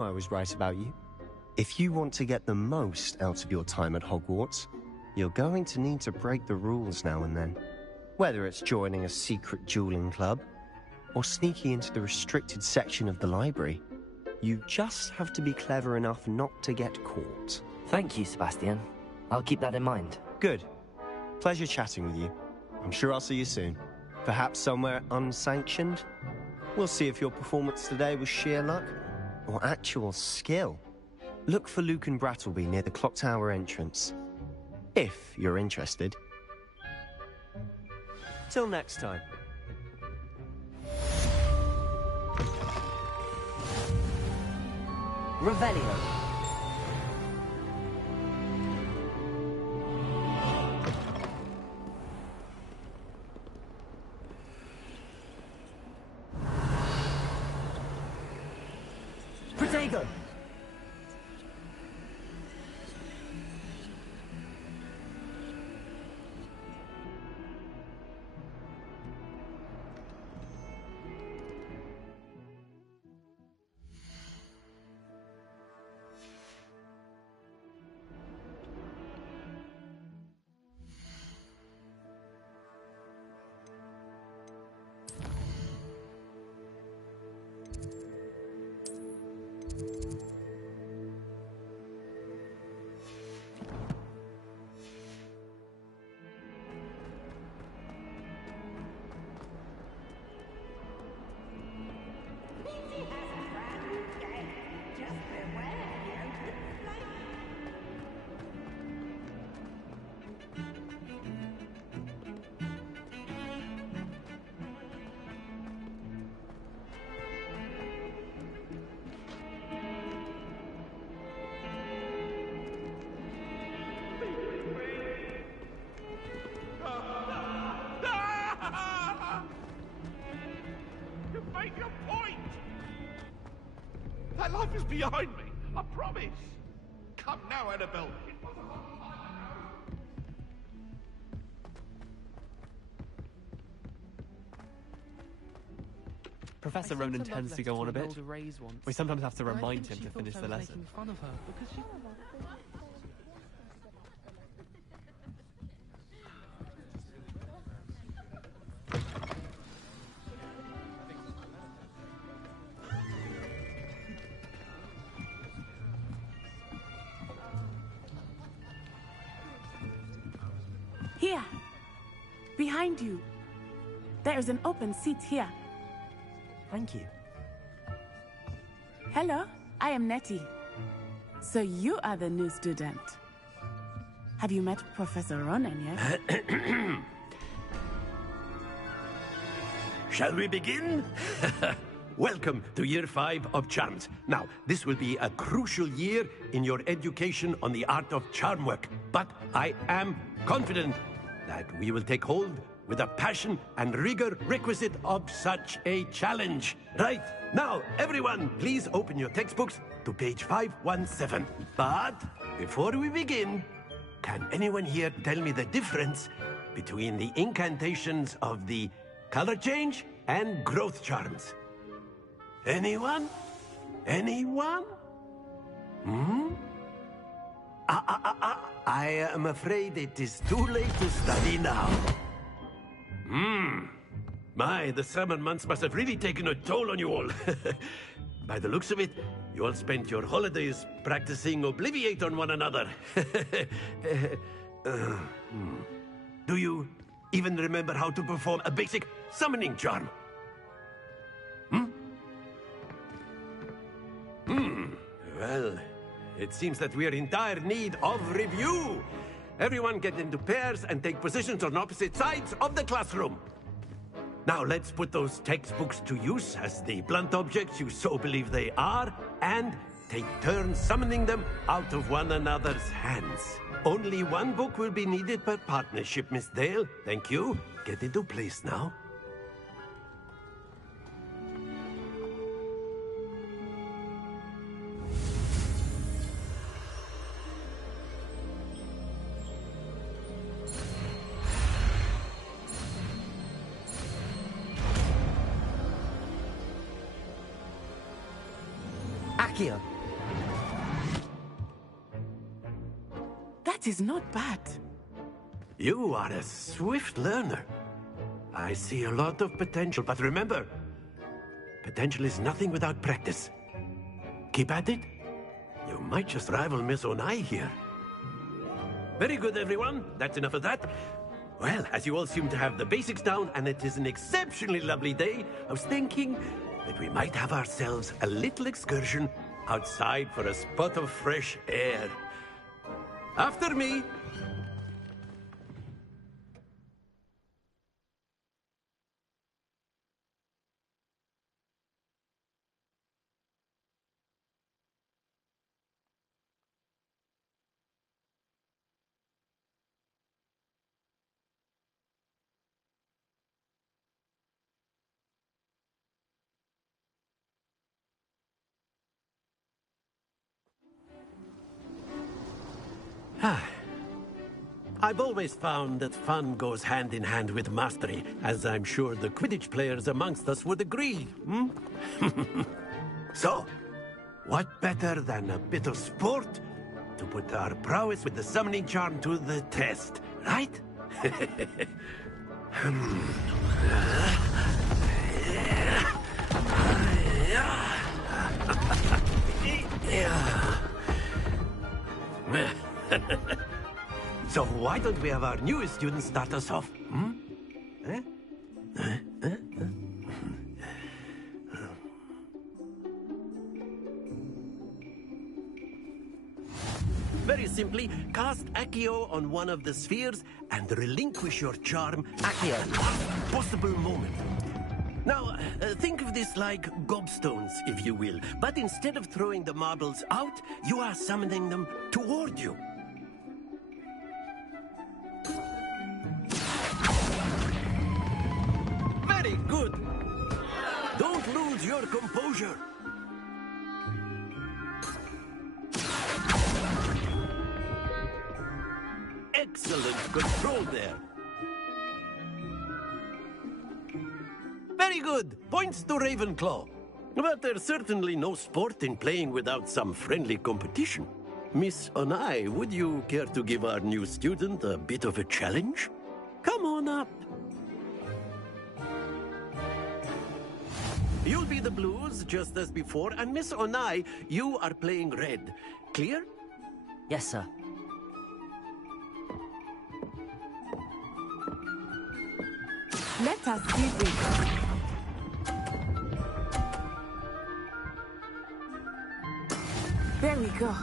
I was right about you. If you want to get the most out of your time at Hogwarts, you're going to need to break the rules now and then. Whether it's joining a secret dueling club, or sneaking into the restricted section of the library, you just have to be clever enough not to get caught. Thank you, Sebastian. I'll keep that in mind. Good. Pleasure chatting with you. I'm sure I'll see you soon. Perhaps somewhere unsanctioned? We'll see if your performance today was sheer luck or actual skill. Look for Luke and Brattleby near the clock tower entrance, if you're interested. Till next time. Revelio. Protego. Make a point! That life is behind me, I promise! Come now, Annabelle. It was a long time ago. Professor Ronan tends to go on a bit. We sometimes have to remind him to finish the lesson. Here, behind you. There is an open seat here. Thank you. Hello, I am Nettie. So you are the new student. Have you met Professor Ronan yet? Shall we begin? Welcome to Year 5 of Charms. Now, this will be a crucial year in your education on the art of charm work, but I am confident that we will take hold with the passion and rigor requisite of such a challenge. Right, now, everyone, please open your textbooks to page 517. But before we begin, can anyone here tell me the difference between the incantations of the color change and growth charms? Anyone? Anyone? I am afraid it is too late to study now. My, the summer months must have really taken a toll on you all. By the looks of it, you all spent your holidays practicing Obliviate on one another. Do you even remember how to perform a basic summoning charm? Well, it seems that we are in dire need of review. Everyone get into pairs and take positions on opposite sides of the classroom. Now let's put those textbooks to use as the blunt objects you so believe they are, and take turns summoning them out of one another's hands. Only one book will be needed per partnership, Miss Dale. Thank you. Get into place now. Accio. That is not bad. You are a swift learner. I see a lot of potential, but remember, potential is nothing without practice. Keep at it. You might just rival Miss Onai here. Very good, everyone. That's enough of that. Well, as you all seem to have the basics down, and it is an exceptionally lovely day, I was thinking that we might have ourselves a little excursion outside for a spot of fresh air. After me. I've always found that fun goes hand in hand with mastery, as I'm sure the Quidditch players amongst us would agree. So, what better than a bit of sport to put our prowess with the summoning charm to the test, right? So why don't we have our newest student start us off? Very simply, cast Accio on one of the spheres and relinquish your charm at the last possible moment. Now, think of this like gobstones, if you will. But instead of throwing the marbles out, you are summoning them toward you. Very good. Don't lose your composure. Excellent control there. Very good. Points to Ravenclaw. But there's certainly no sport in playing without some friendly competition. Miss Onai, would you care to give our new student a bit of a challenge? Come on up. You'll be the blues, just as before, and Miss Onai, you are playing red. Clear? Yes, sir. Let us see this. There we go.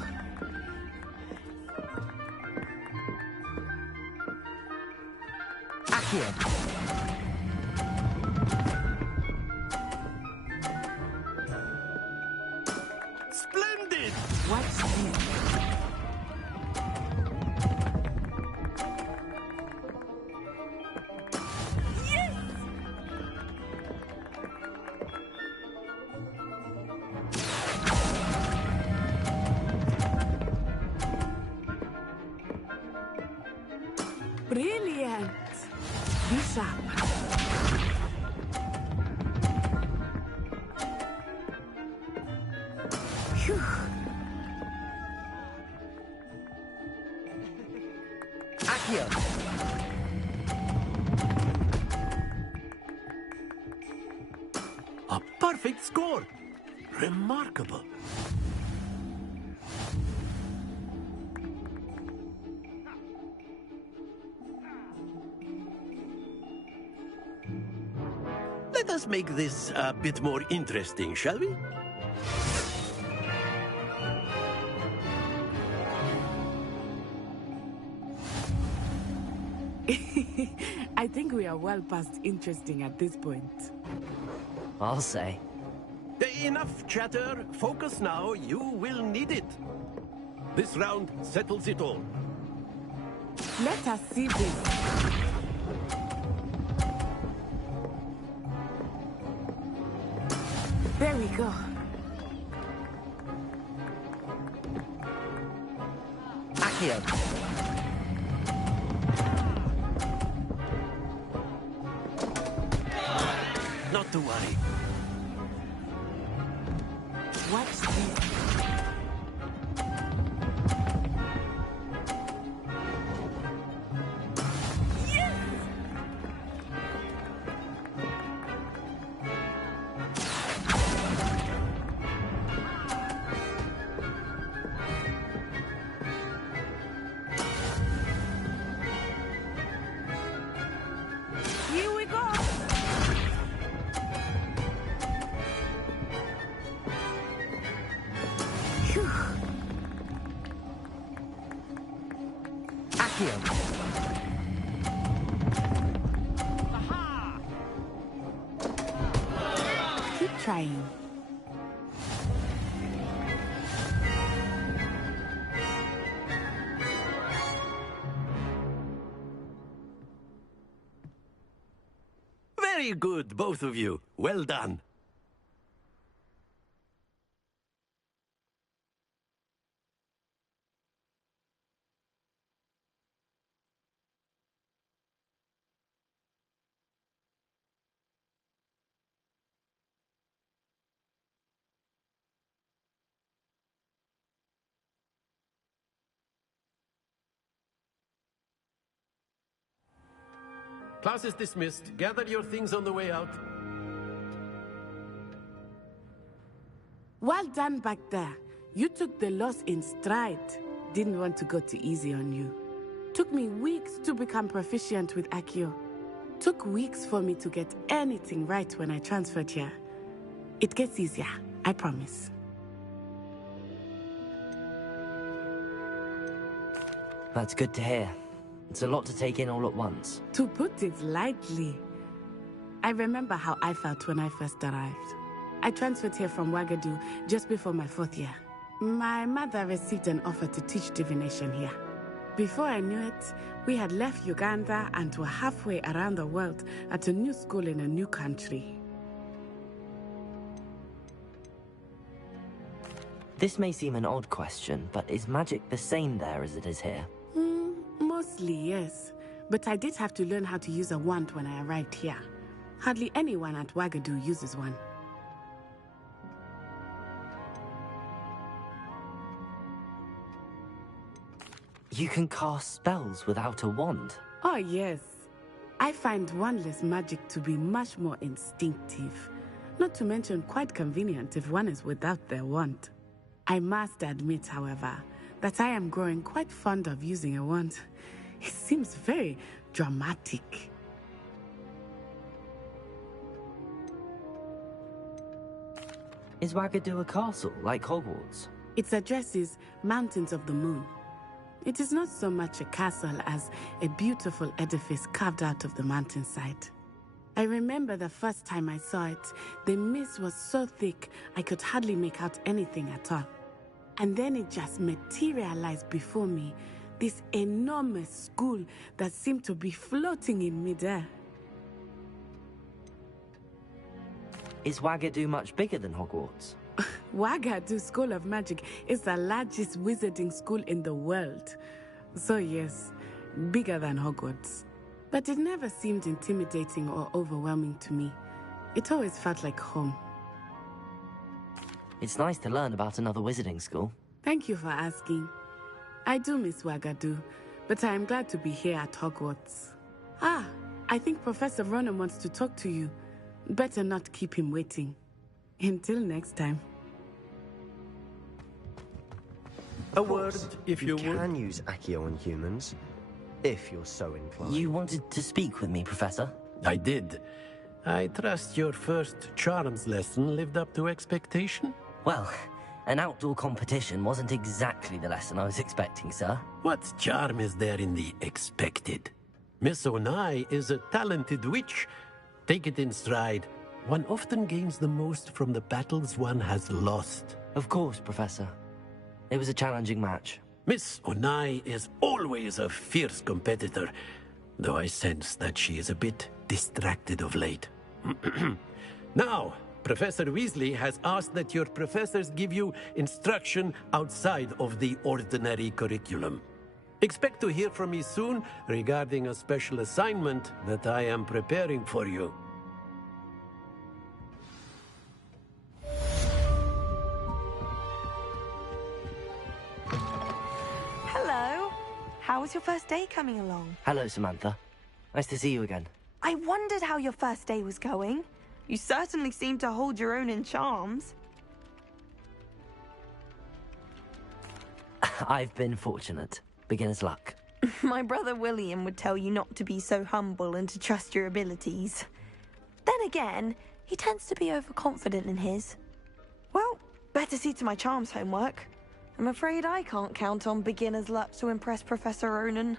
Accio. Splendid! Watch this. Brilliant! Be sharp. Phew. Accio. A perfect score! Remarkable. Let us make this a bit more interesting, shall we? I think we are well past interesting at this point. I'll say. Enough chatter. Focus now. You will need it. This round settles it all. Let us see this. There we go. Accio. Not to worry. Watch this. Accio. Keep trying. Very good, both of you. Well done. Class is dismissed. Gather your things on the way out. Well done back there. You took the loss in stride. Didn't want to go too easy on you. Took me weeks to become proficient with Accio. Took weeks for me to get anything right when I transferred here. It gets easier, I promise. That's good to hear. It's a lot to take in all at once. To put it lightly, I remember how I felt when I first arrived. I transferred here from Ouagadougou just before my 4th year. My mother received an offer to teach divination here. Before I knew it, we had left Uganda and were halfway around the world at a new school in a new country. This may seem an odd question, but is magic the same there as it is here? Mostly, yes. But I did have to learn how to use a wand when I arrived here. Hardly anyone at Ouagadougou uses one. You can cast spells without a wand? Oh, yes. I find wandless magic to be much more instinctive. Not to mention quite convenient if one is without their wand. I must admit, however, that I am growing quite fond of using a wand. It seems very dramatic. Is Ouagadougou a castle, like Hogwarts? Its address is Mountains of the Moon. It is not so much a castle as a beautiful edifice carved out of the mountainside. I remember the first time I saw it, the mist was so thick I could hardly make out anything at all. And then it just materialized before me, this enormous school that seemed to be floating in midair. Is Ouagadougou much bigger than Hogwarts? Ouagadougou School of Magic is the largest wizarding school in the world. So yes, bigger than Hogwarts. But it never seemed intimidating or overwhelming to me. It always felt like home. It's nice to learn about another wizarding school. Thank you for asking. I do miss Ouagadougou, but I am glad to be here at Hogwarts. Ah, I think Professor Ronan wants to talk to you. Better not keep him waiting. Until next time. A word, if you You would. can use Accio on humans, if you're so inclined. You wanted to speak with me, Professor? I did. I trust your first charms lesson lived up to expectation? Well, an outdoor competition wasn't exactly the lesson I was expecting, sir. What charm is there in the expected? Miss Onai is a talented witch. Take it in stride. One often gains the most from the battles one has lost. Of course, Professor. It was a challenging match. Miss Onai is always a fierce competitor, though I sense that she is a bit distracted of late. Now, Professor Weasley has asked that your professors give you instruction outside of the ordinary curriculum. Expect to hear from me soon regarding a special assignment that I am preparing for you. Hello. How was your first day coming along? Hello, Samantha. Nice to see you again. I wondered how your first day was going. You certainly seem to hold your own in charms. I've been fortunate. Beginner's luck. My brother William would tell you not to be so humble and to trust your abilities. Then again, he tends to be overconfident in his. Well, better see to my charms homework. I'm afraid I can't count on beginner's luck to impress Professor Ronan.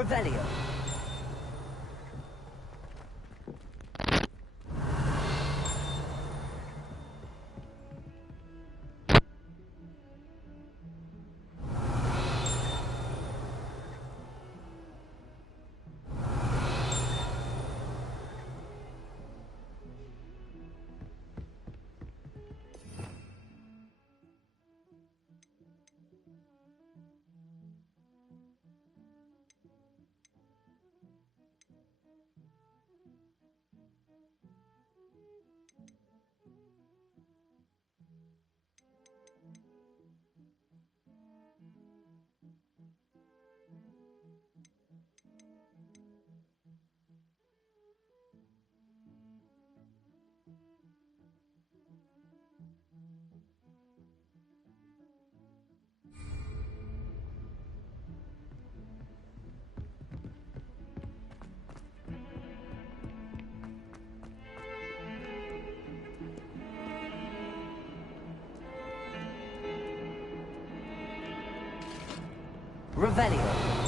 Revelio. Revelio.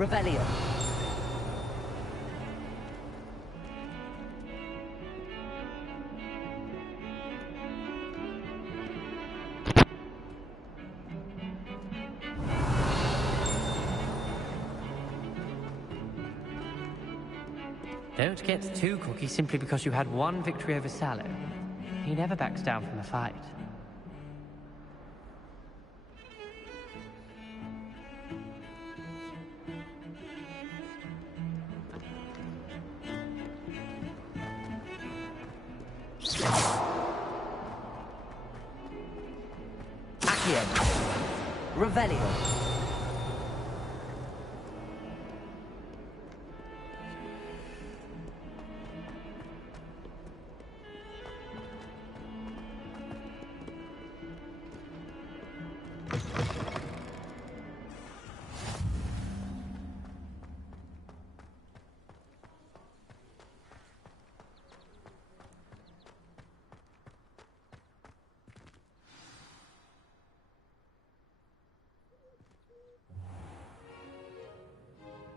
Revelio. Don't get too cocky simply because you had one victory over Sallow. He never backs down from a fight. Accio. Revelio.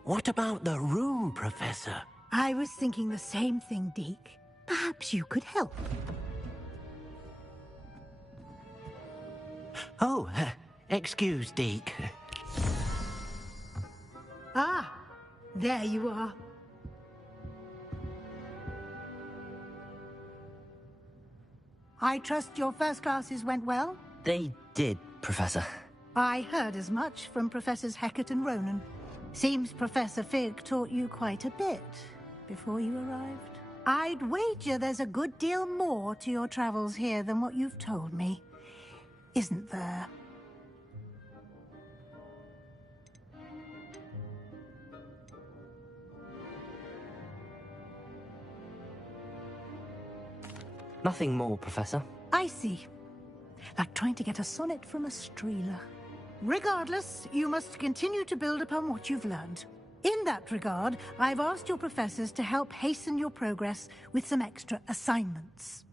What about the room, Professor? I was thinking the same thing, Deke. Perhaps you could help. Oh, excuse, Deke. Ah, there you are. I trust your first classes went well? They did, Professor. I heard as much from Professors Hecat and Ronan. Seems Professor Fig taught you quite a bit before you arrived. I'd wager there's a good deal more to your travels here than what you've told me. Isn't there? Nothing more, Professor. I see. Like trying to get a sonnet from a streeler. Regardless, you must continue to build upon what you've learned. In that regard, I've asked your professors to help hasten your progress with some extra assignments.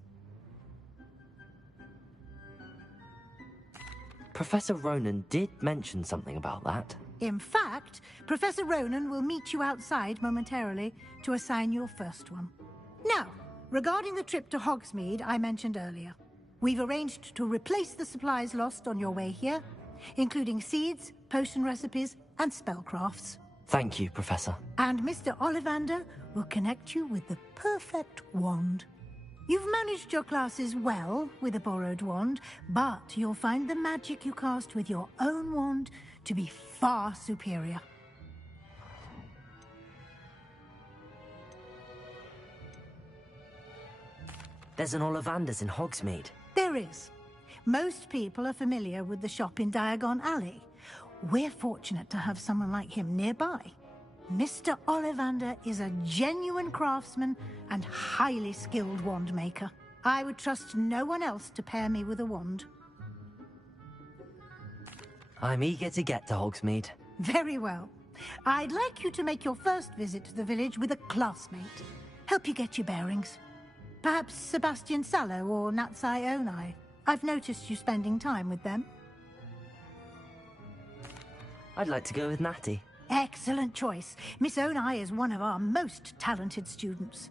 Professor Ronan did mention something about that. In fact, Professor Ronan will meet you outside momentarily to assign your first one. Now, regarding the trip to Hogsmeade I mentioned earlier, we've arranged to replace the supplies lost on your way here, including seeds, potion recipes, and spellcrafts. Thank you, Professor. And Mr. Ollivander will connect you with the perfect wand. You've managed your classes well with a borrowed wand, but you'll find the magic you cast with your own wand to be far superior. There's an Ollivander's in Hogsmeade. There is. Most people are familiar with the shop in Diagon Alley. We're fortunate to have someone like him nearby. Mr. Ollivander is a genuine craftsman and highly skilled wand maker. I would trust no one else to pair me with a wand. I'm eager to get to Hogsmeade. Very well. I'd like you to make your first visit to the village with a classmate. Help you get your bearings. Perhaps Sebastian Sallow or Natsai Onai. I've noticed you spending time with them. I'd like to go with Natty. Excellent choice. Miss Onai is one of our most talented students.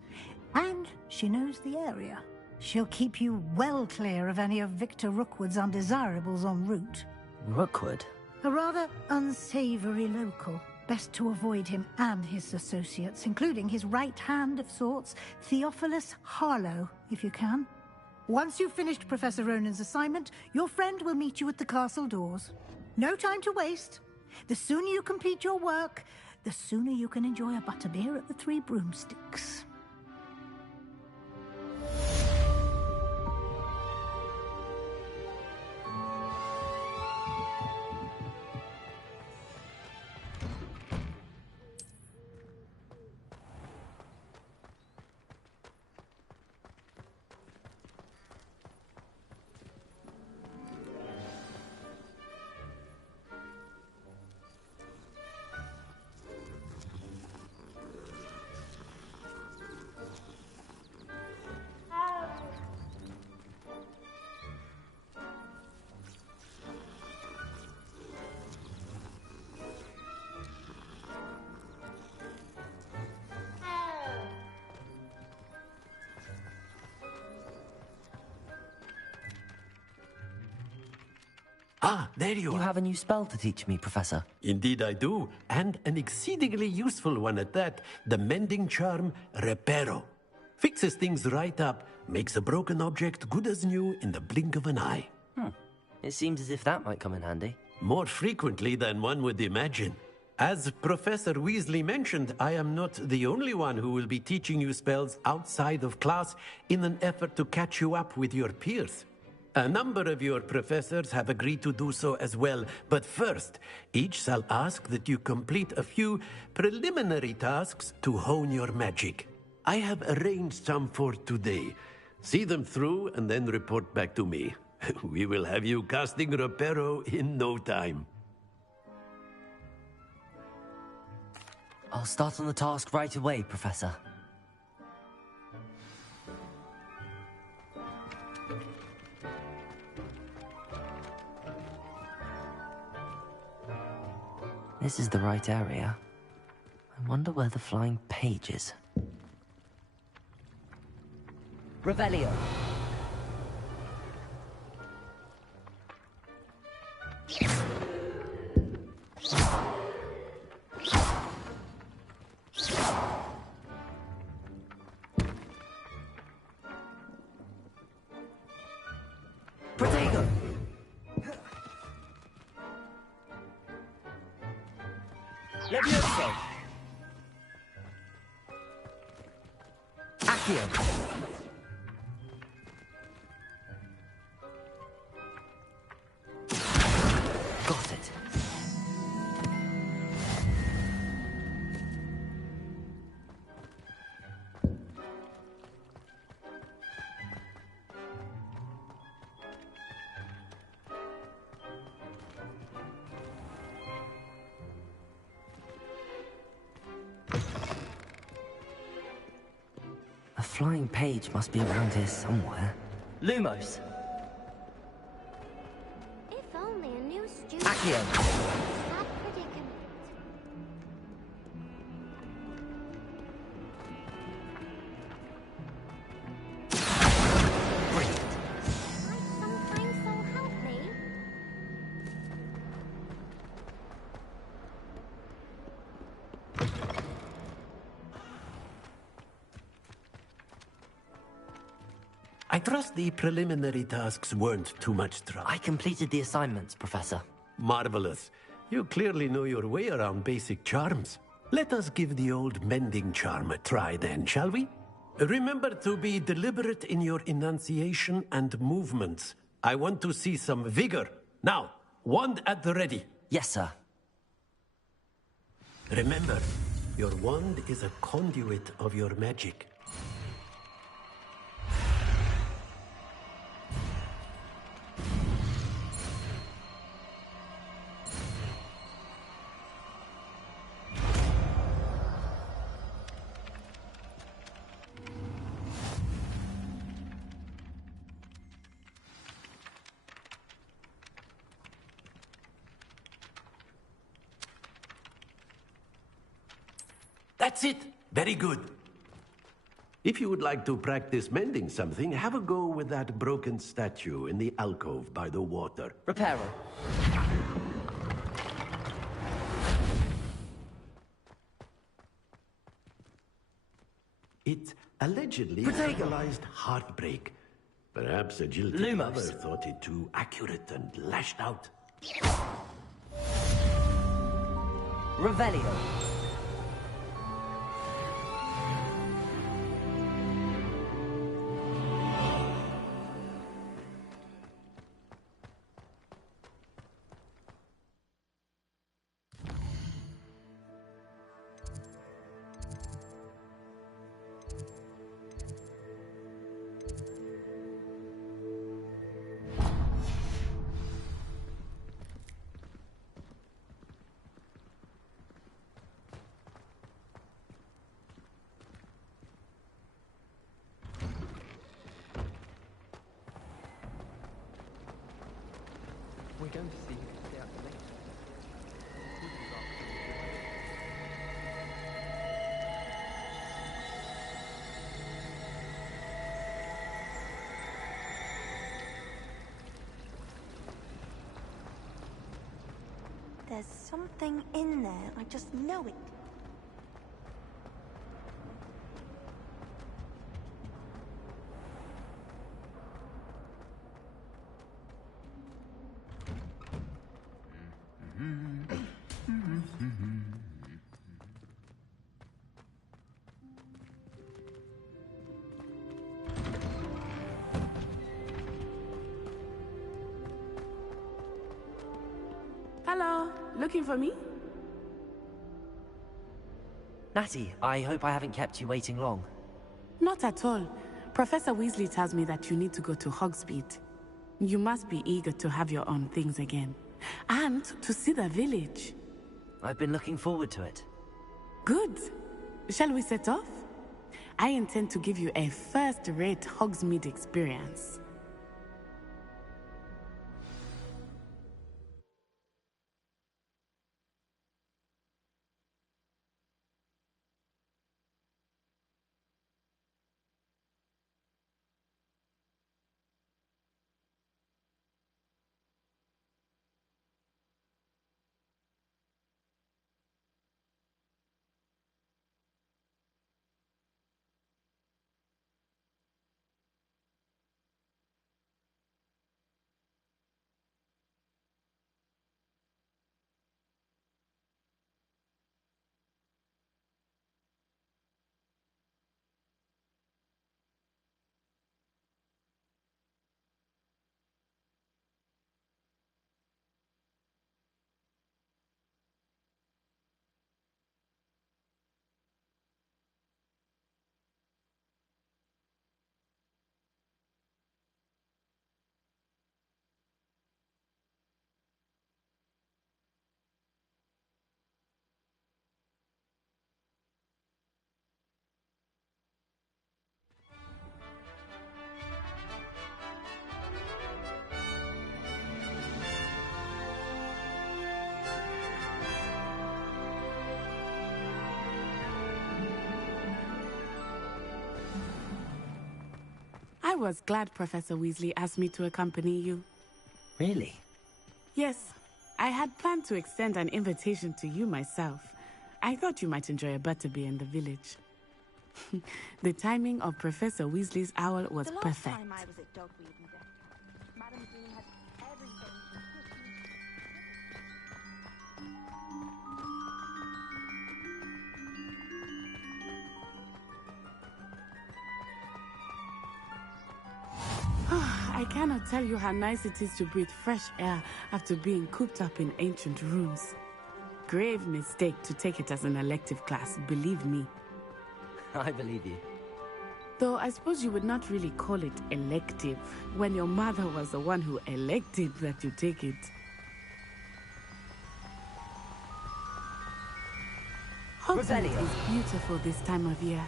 And she knows the area. She'll keep you well clear of any of Victor Rookwood's undesirables en route. Rookwood? A rather unsavory local. Best to avoid him and his associates, including his right hand of sorts, Theophilus Harlow, if you can. Once you've finished Professor Ronan's assignment, your friend will meet you at the castle doors. No time to waste. The sooner you complete your work, the sooner you can enjoy a butterbeer at the Three Broomsticks. Ah, there you You are. have a new spell to teach me, Professor. Indeed I do, and an exceedingly useful one at that. The mending charm, Reparo. Fixes things right up, makes a broken object good as new in the blink of an eye. It seems as if that might come in handy. More frequently than one would imagine. As Professor Weasley mentioned, I am not the only one who will be teaching you spells outside of class in an effort to catch you up with your peers. A number of your professors have agreed to do so as well, but first, each shall ask that you complete a few preliminary tasks to hone your magic. I have arranged some for today. See them through and then report back to me. We will have you casting Reparo in no time. I'll start on the task right away, Professor. This is the right area. I wonder where the flying page is. Revelio. Protego. Levioso. Accio. Got it. A flying page must be around here somewhere. Lumos. If only a new student. Accio. Sad predicament. I trust the preliminary tasks weren't too much trouble. I completed the assignments, Professor. Marvelous. You clearly know your way around basic charms. Let us give the old mending charm a try then, shall we? Remember to be deliberate in your enunciation and movements. I want to see some vigor. Now, wand at the ready. Yes, sir. Remember, your wand is a conduit of your magic. That's it. Very good. If you would like to practice mending something, have a go with that broken statue in the alcove by the water. Reparo. It allegedly Protego. symbolized heartbreak. Perhaps a jilted Lumos. lover thought it too accurate and lashed out. Revelio. We're going to see the afternoon. There's something in there. I just know it. Hello, looking for me? Natty, I hope I haven't kept you waiting long. Not at all. Professor Weasley tells me that you need to go to Hogsmeade. You must be eager to have your own things again. And to see the village. I've been looking forward to it. Good. Shall we set off? I intend to give you a first-rate Hogsmeade experience. I was glad Professor Weasley asked me to accompany you. Really? Yes, I had planned to extend an invitation to you myself. I thought you might enjoy a butterbeer in the village. The timing of Professor Weasley's owl was The last perfect. time I was at Dogweed and Death Camp, Madam Green had everything from I cannot tell you how nice it is to breathe fresh air after being cooped up in ancient rooms. Grave mistake to take it as an elective class, believe me. I believe you. Though I suppose you would not really call it elective when your mother was the one who elected that you take it. Hogwarts is beautiful this time of year.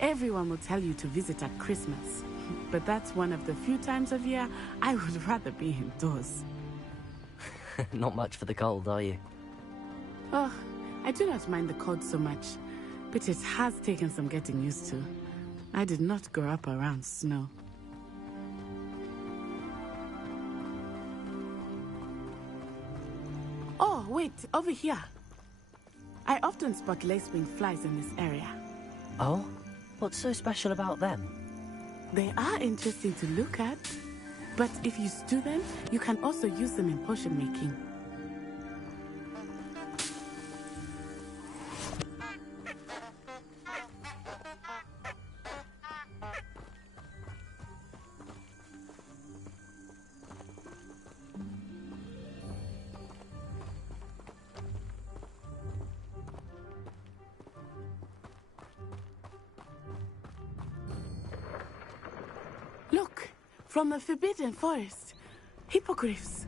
Everyone will tell you to visit at Christmas. But that's one of the few times of year I would rather be indoors. Not much for the cold, are you? Oh, I do not mind the cold so much, but it has taken some getting used to. I did not grow up around snow. Oh, wait, over here. I often spot lacewing flies in this area. Oh? What's so special about them? They are interesting to look at, but if you stew them, you can also use them in potion making. Look, from the Forbidden Forest. Hippogriffs.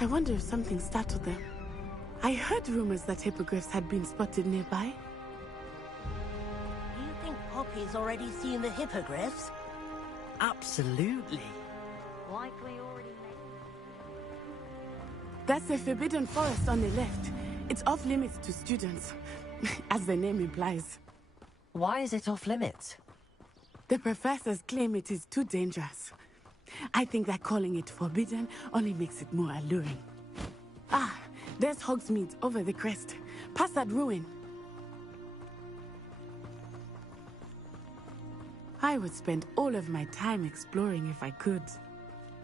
I wonder if something startled them. I heard rumors that hippogriffs had been spotted nearby. You think Poppy's already seen the hippogriffs? Absolutely. likely already That's the Forbidden Forest on the left. It's off limits to students, as the name implies. Why is it off limits? The professors claim it is too dangerous. I think that calling it forbidden only makes it more alluring. Ah, there's Hogsmeade over the crest. Past that ruin. I would spend all of my time exploring if I could.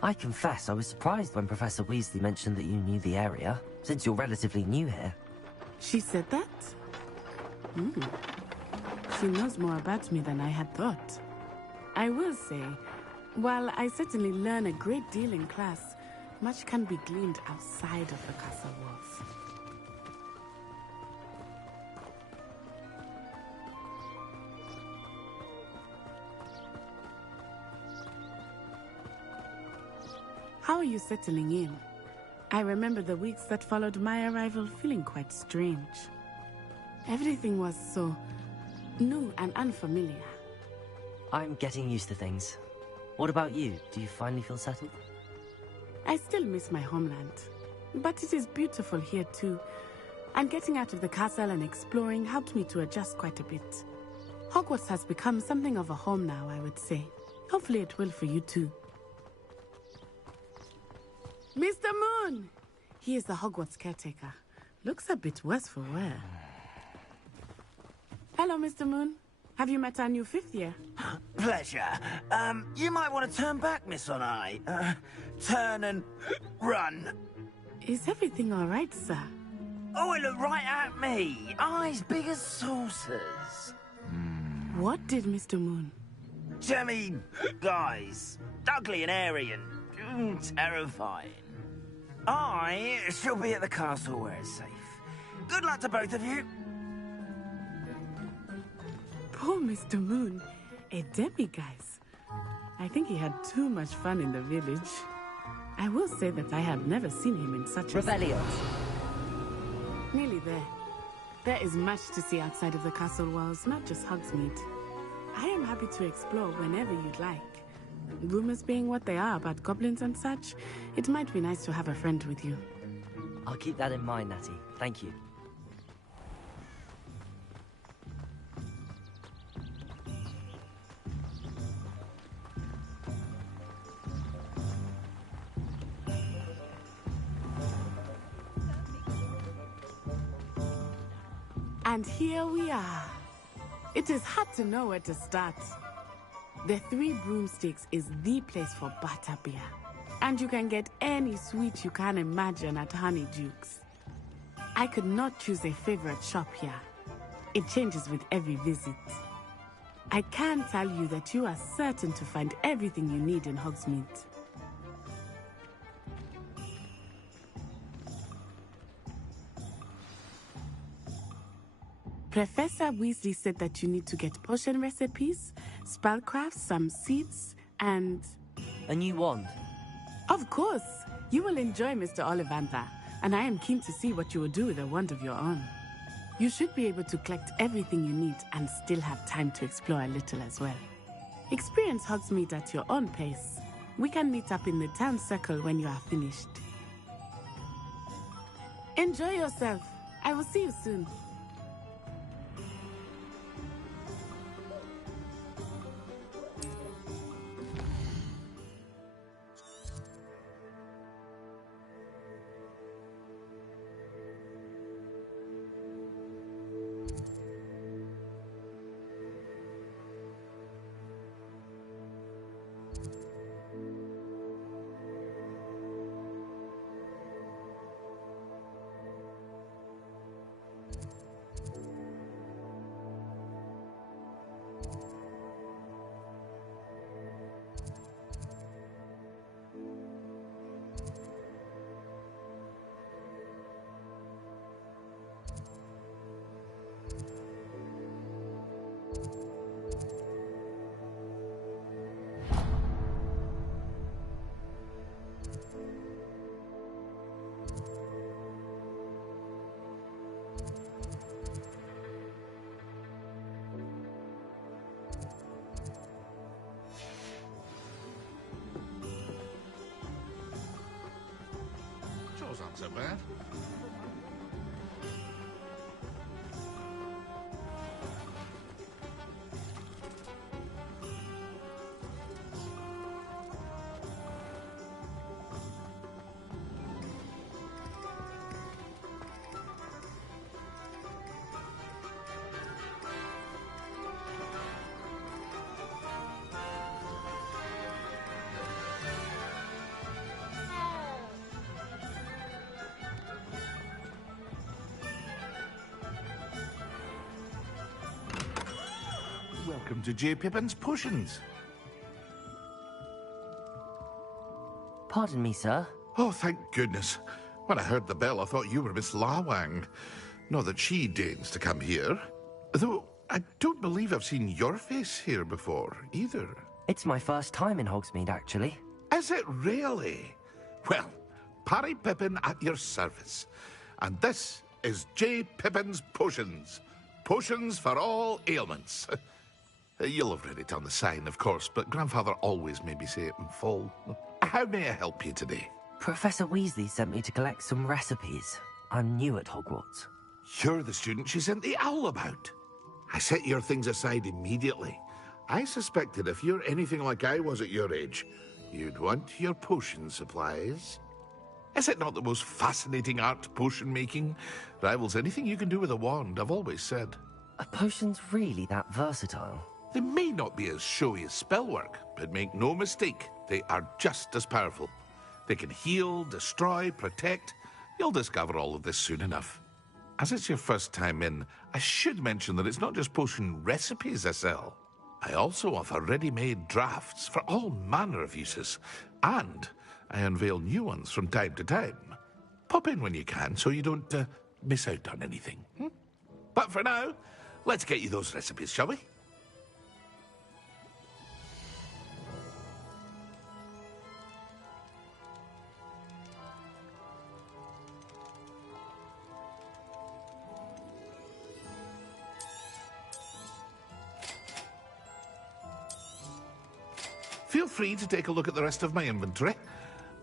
I confess I was surprised when Professor Weasley mentioned that you knew the area, since you're relatively new here. She said that? She knows more about me than I had thought. I will say, while I certainly learn a great deal in class, much can be gleaned outside of the castle walls. How are you settling in? I remember the weeks that followed my arrival feeling quite strange. Everything was so new and unfamiliar. I'm getting used to things. What about you? Do you finally feel settled? I still miss my homeland, but it is beautiful here too. And getting out of the castle and exploring helped me to adjust quite a bit. Hogwarts has become something of a home now, I would say. Hopefully it will for you too. Mr. Moon! He is the Hogwarts caretaker. Looks a bit worse for wear. Hello, Mr. Moon. Have you met our new fifth year? Pleasure. You might want to turn back, Miss On-Eye. Turn and run. Is everything all right, sir? Oh, it looked right at me. Eyes big as saucers. What did Mr. Moon? Jemmy, guys. Ugly and airy and terrifying. I shall be at the castle where it's safe. Good luck to both of you. Poor Mr. Moon. A demi-guise. I think he had too much fun in the village. I will say that I have never seen him in such a... Rebellion. Nearly there. There is much to see outside of the castle walls, not just Hogsmeade. I am happy to explore whenever you'd like. Rumors being what they are about goblins and such, it might be nice to have a friend with you. I'll keep that in mind, Natty. Thank you. And here we are. It is hard to know where to start. The Three Broomsticks is the place for butterbeer. And you can get any sweet you can imagine at Honeyduke's. I could not choose a favorite shop here. It changes with every visit. I can tell you that you are certain to find everything you need in Hogsmeade. Professor Weasley said that you need to get potion recipes, spellcrafts, some seeds, and... A new wand? Of course! You will enjoy Mr. Ollivander, and I am keen to see what you will do with a wand of your own. You should be able to collect everything you need and still have time to explore a little as well. Experience Hogsmeade at your own pace. We can meet up in the town circle when you are finished. Enjoy yourself. I will see you soon. Yours aren't so bad. Welcome to J. Pippin's Potions. Pardon me, sir. Oh, thank goodness. When I heard the bell, I thought you were Miss Lawang. Not that she deigns to come here. Though, I don't believe I've seen your face here before, either. It's my first time in Hogsmeade, actually. Is it really? Well, Parry Pippin at your service. And this is J. Pippin's Potions. Potions for all ailments. You'll have read it on the sign, of course, but Grandfather always made me say it in full. How may I help you today? Professor Weasley sent me to collect some recipes. I'm new at Hogwarts. You're the student she sent the owl about. I set your things aside immediately. I suspected if you're anything like I was at your age, you'd want your potion supplies. Is it not the most fascinating art, potion making? Rivals anything you can do with a wand, I've always said. Are potions really that versatile? They may not be as showy as spellwork, but make no mistake, they are just as powerful. They can heal, destroy, protect. You'll discover all of this soon enough. As it's your first time in, I should mention that it's not just potion recipes I sell. I also offer ready-made drafts for all manner of uses, and I unveil new ones from time to time. Pop in when you can so you don't miss out on anything. But for now, let's get you those recipes, shall we? Feel free to take a look at the rest of my inventory,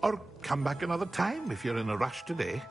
or come back another time if you're in a rush today.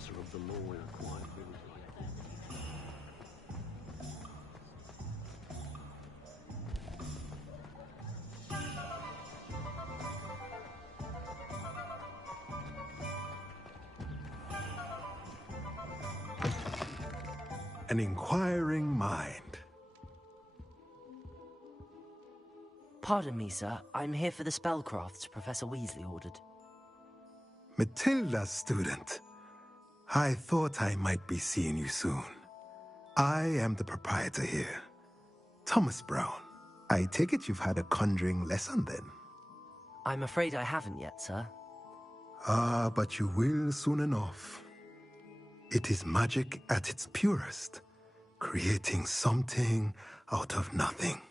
officer of the law in a quiet village like An inquiring mind. Pardon me, sir. I'm here for the spellcrafts Professor Weasley ordered. Matilda's student. I thought I might be seeing you soon. I am the proprietor here, Thomas Brown. I take it you've had a conjuring lesson then? I'm afraid I haven't yet, sir. Ah, but you will soon enough. It is magic at its purest, creating something out of nothing.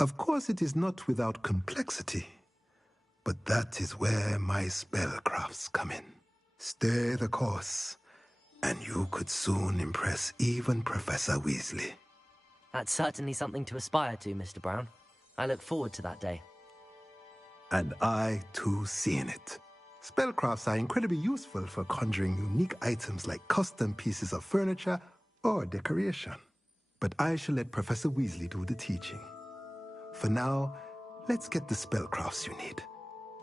Of course, it is not without complexity, but that is where my spellcrafts come in. Stay the course, and you could soon impress even Professor Weasley. That's certainly something to aspire to, Mr. Brown. I look forward to that day. And I, too, seeing it. Spellcrafts are incredibly useful for conjuring unique items like custom pieces of furniture or decoration. But I shall let Professor Weasley do the teaching. For now, let's get the spellcrafts you need.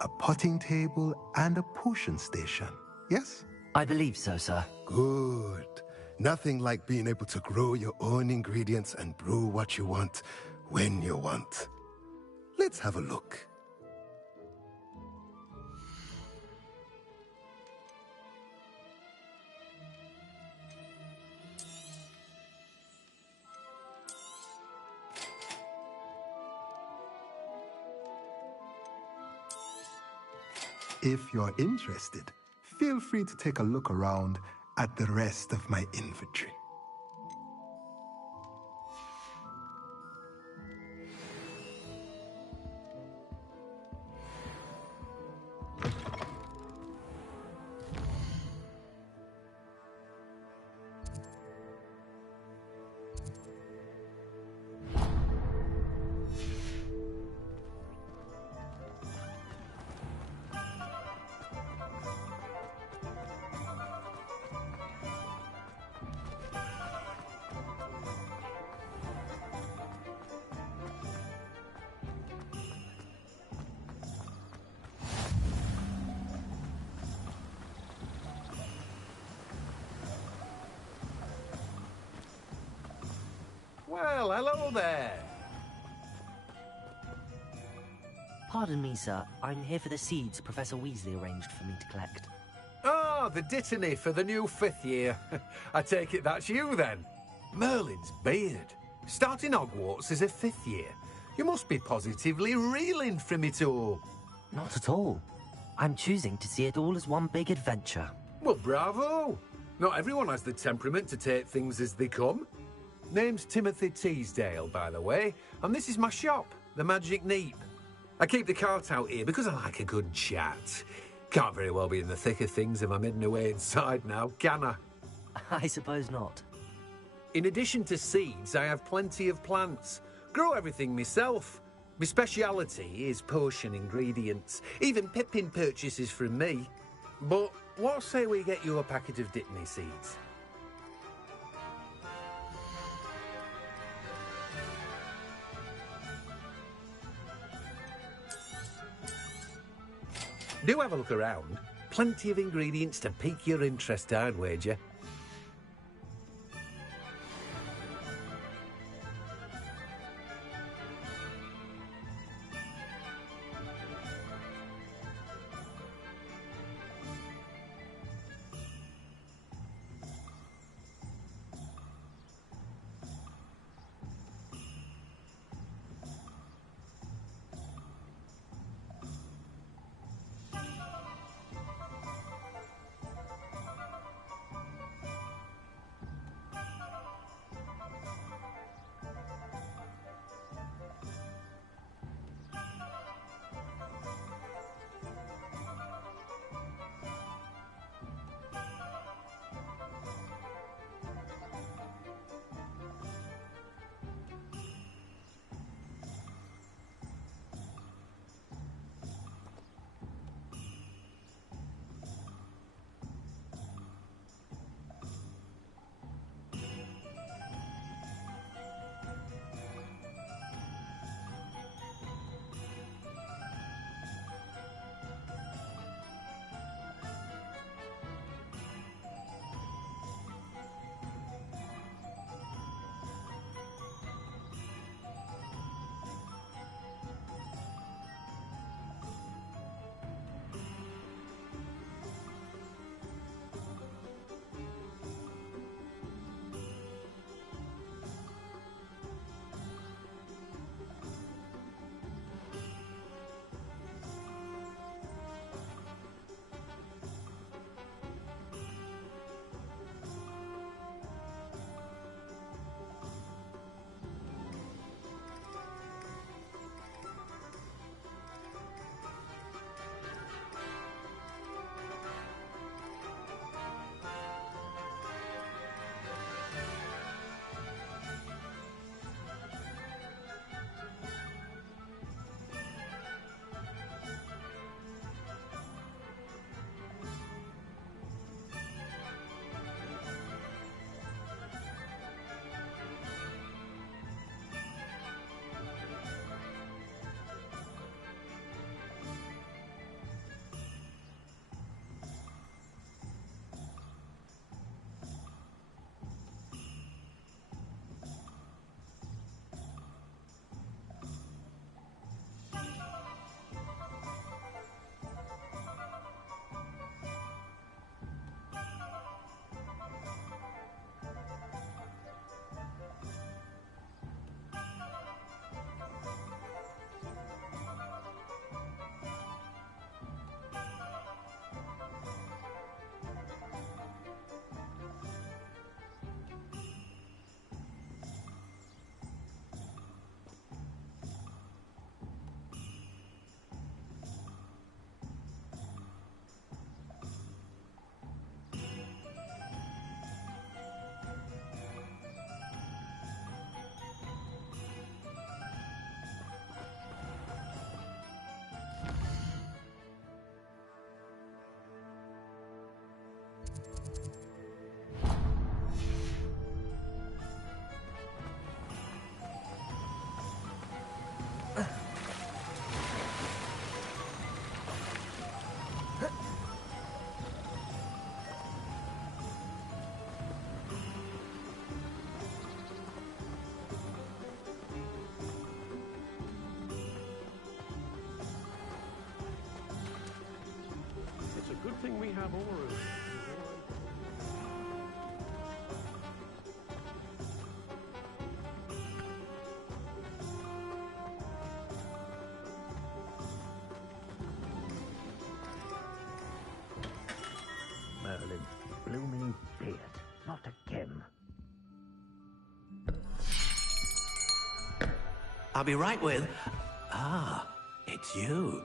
A potting table and a potion station, yes? I believe so, sir. Good. Nothing like being able to grow your own ingredients and brew what you want when you want. Let's have a look. If you're interested, feel free to take a look around at the rest of my inventory. Well, hello there. Pardon me, sir. I'm here for the seeds Professor Weasley arranged for me to collect. Ah, the dittany for the new 5th year. I take it that's you, then. Merlin's beard. Starting Hogwarts as a 5th year. You must be positively reeling from it all. Not at all. I'm choosing to see it all as one big adventure. Well, bravo. Not everyone has the temperament to take things as they come. Name's Timothy Teasdale, by the way, and this is my shop, the Magic Neep. I keep the cart out here because I like a good chat. Can't very well be in the thick of things if I'm hidden away inside now, can I? I suppose not. In addition to seeds, I have plenty of plants. Grow everything myself. My speciality is potion ingredients. Even Pippin purchases from me. But what say we get you a packet of Dittany seeds? Do have a look around. Plenty of ingredients to pique your interest, I'd wager. It's a good thing we have Aurors. Merlin, blooming beard. Not again. I'll be right with... Ah, it's you.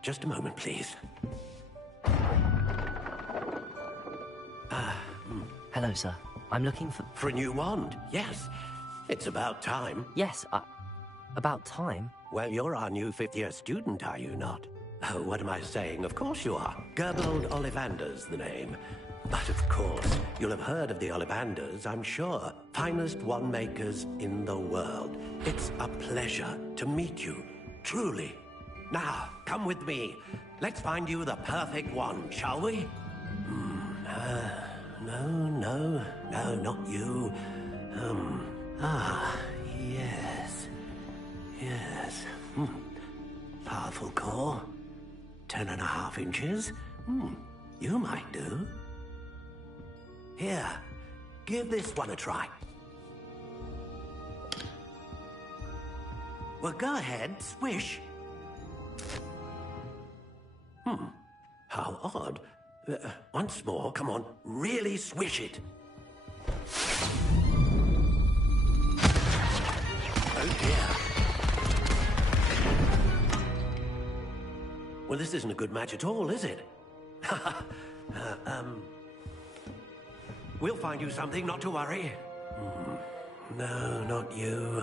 Just a moment, please. Hello, sir. I'm looking for... For a new wand, yes. It's about time. Yes, about time? Well, you're our new fifth-year student, are you not? Oh, what am I saying? Of course you are. Gerbold Ollivander's the name. But of course, you'll have heard of the Ollivanders, I'm sure. Finest wand makers in the world. It's a pleasure to meet you, truly. Now, come with me. Let's find you the perfect wand, shall we? No, not you. Yes. Powerful core. 10.5 inches. You might do. Here, give this one a try. Well, go ahead, swish. How odd. Once more, come on, really swish it. Oh dear. Well, this isn't a good match at all, is it? We'll find you something, not to worry. No, not you.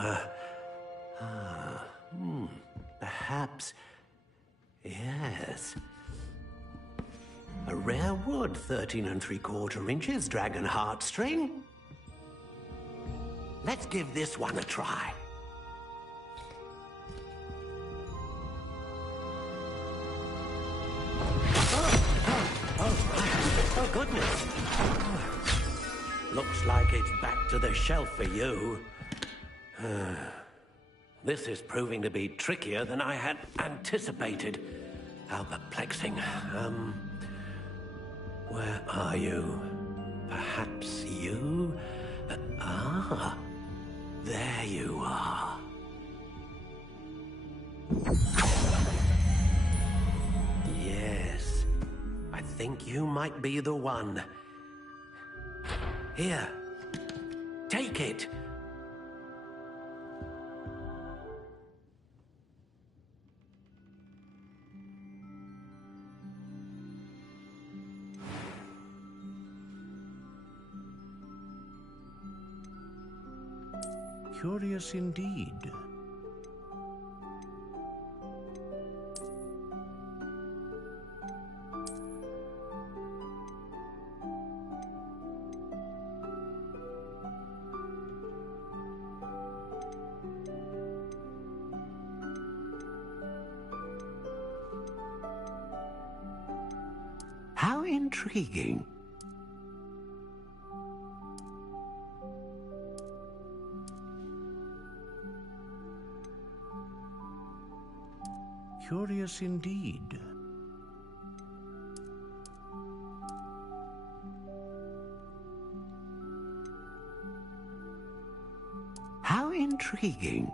Perhaps... Yes. A rare wood, 13 3/4 inches, dragon heartstring. Let's give this one a try. Oh, goodness. Looks like it's back to the shelf for you. This is proving to be trickier than I had anticipated. How perplexing. Where are you? Perhaps you? There you are. Yes, I think you might be the one. Here, take it. Curious indeed. How intriguing. Curious indeed. How intriguing.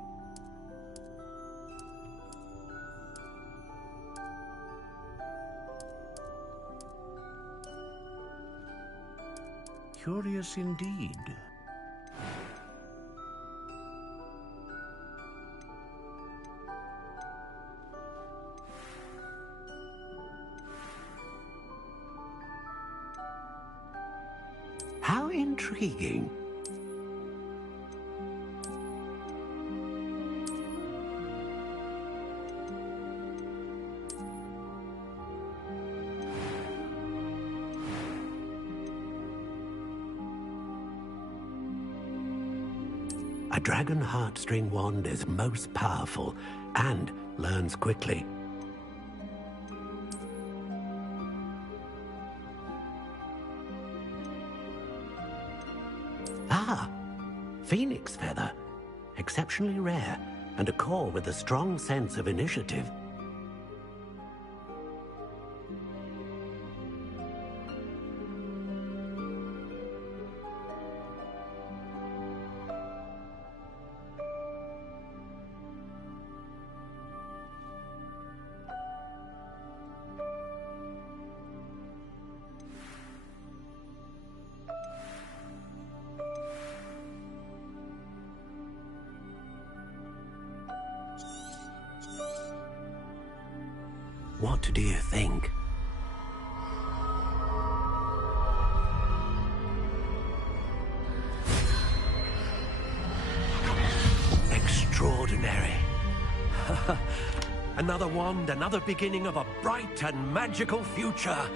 Curious indeed. How intriguing. A dragon heartstring wand is most powerful and learns quickly. Ah, Phoenix Feather. Exceptionally rare, and a core with a strong sense of initiative. What do you think? Extraordinary. Another wand, another beginning of a bright and magical future.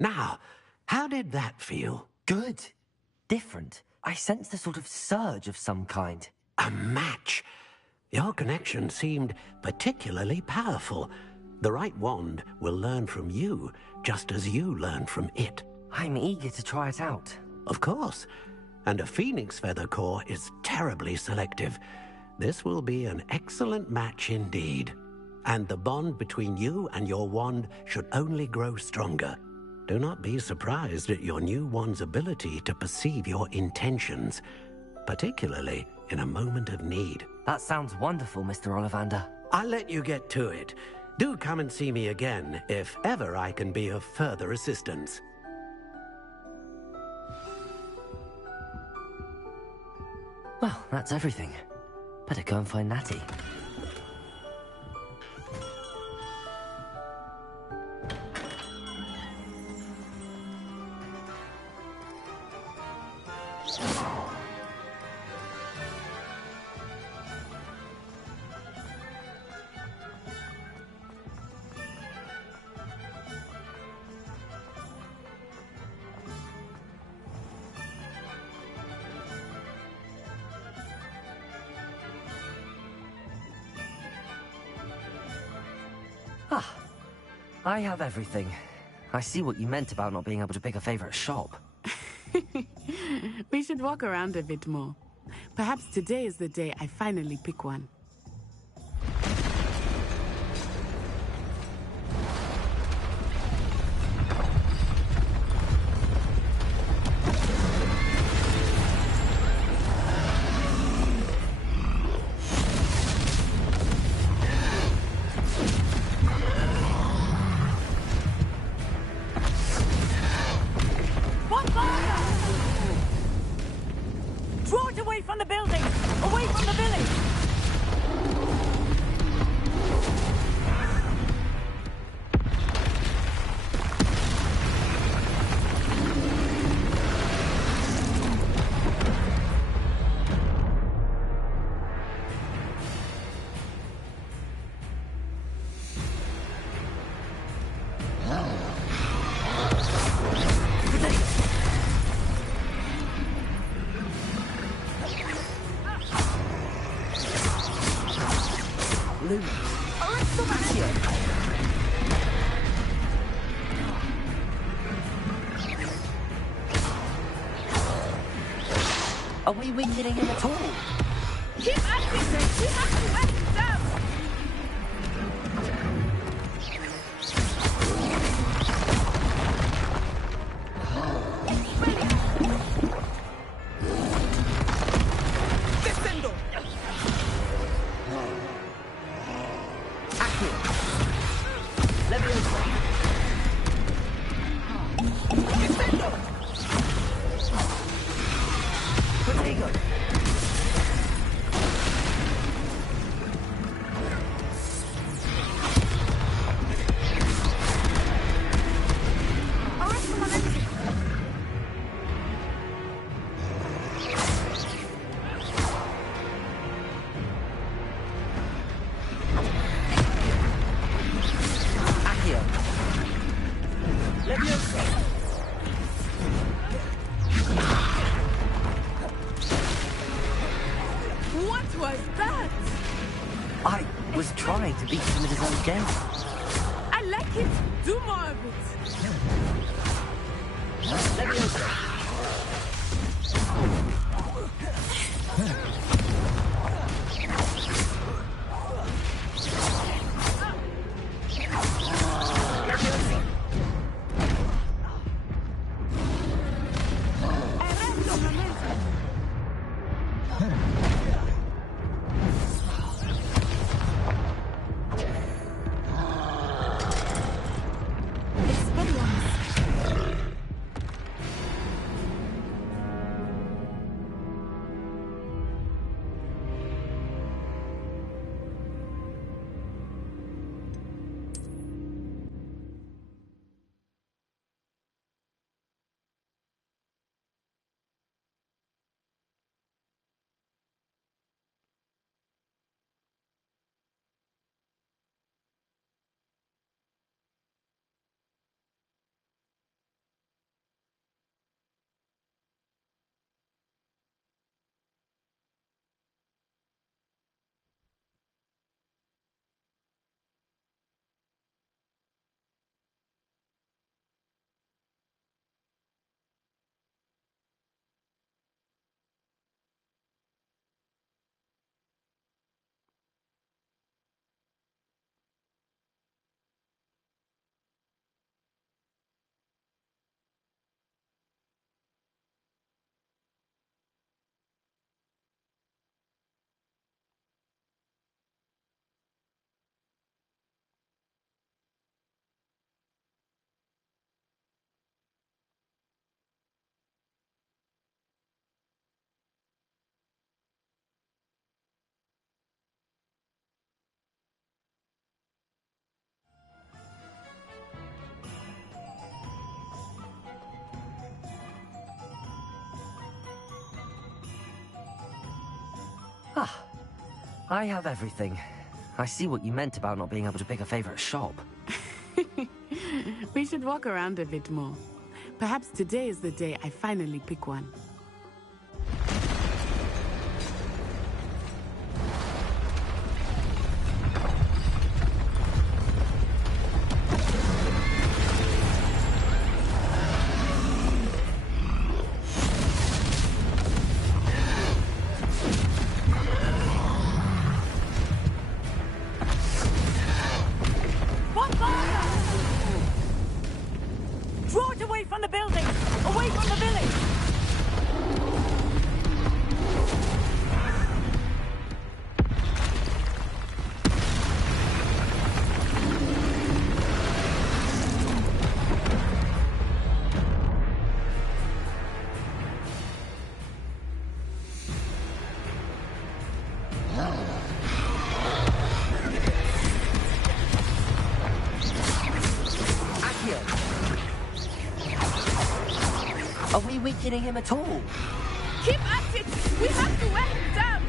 Now, how did that feel? Good. Different. I sensed a sort of surge of some kind. A match. Your connection seemed particularly powerful. The right wand will learn from you, just as you learn from it. I'm eager to try it out. Of course. And a Phoenix Feather core is terribly selective. This will be an excellent match indeed. And the bond between you and your wand should only grow stronger. Do not be surprised at your new wand's ability to perceive your intentions, particularly in a moment of need. That sounds wonderful, Mr. Ollivander. I'll let you get to it. Do come and see me again if ever I can be of further assistance. Well, that's everything. Better go and find Natty. I have everything. I see what you meant about not being able to pick a favorite shop. We should walk around a bit more. Perhaps today is the day I finally pick one. Are we weakening him at all? Keep acting! Keep acting! Weapons down! Descendo! Accio! Leviosa! Descendo! Protego! Accio! was trying to beat him at his own game. I like it. Do more of it. Ah, I have everything. I see what you meant about not being able to pick a favorite shop. We should walk around a bit more. Perhaps today is the day I finally pick one. Draw it away from the building! Away from the village! Are we weakening him at all? Keep at it! We have to wear him down!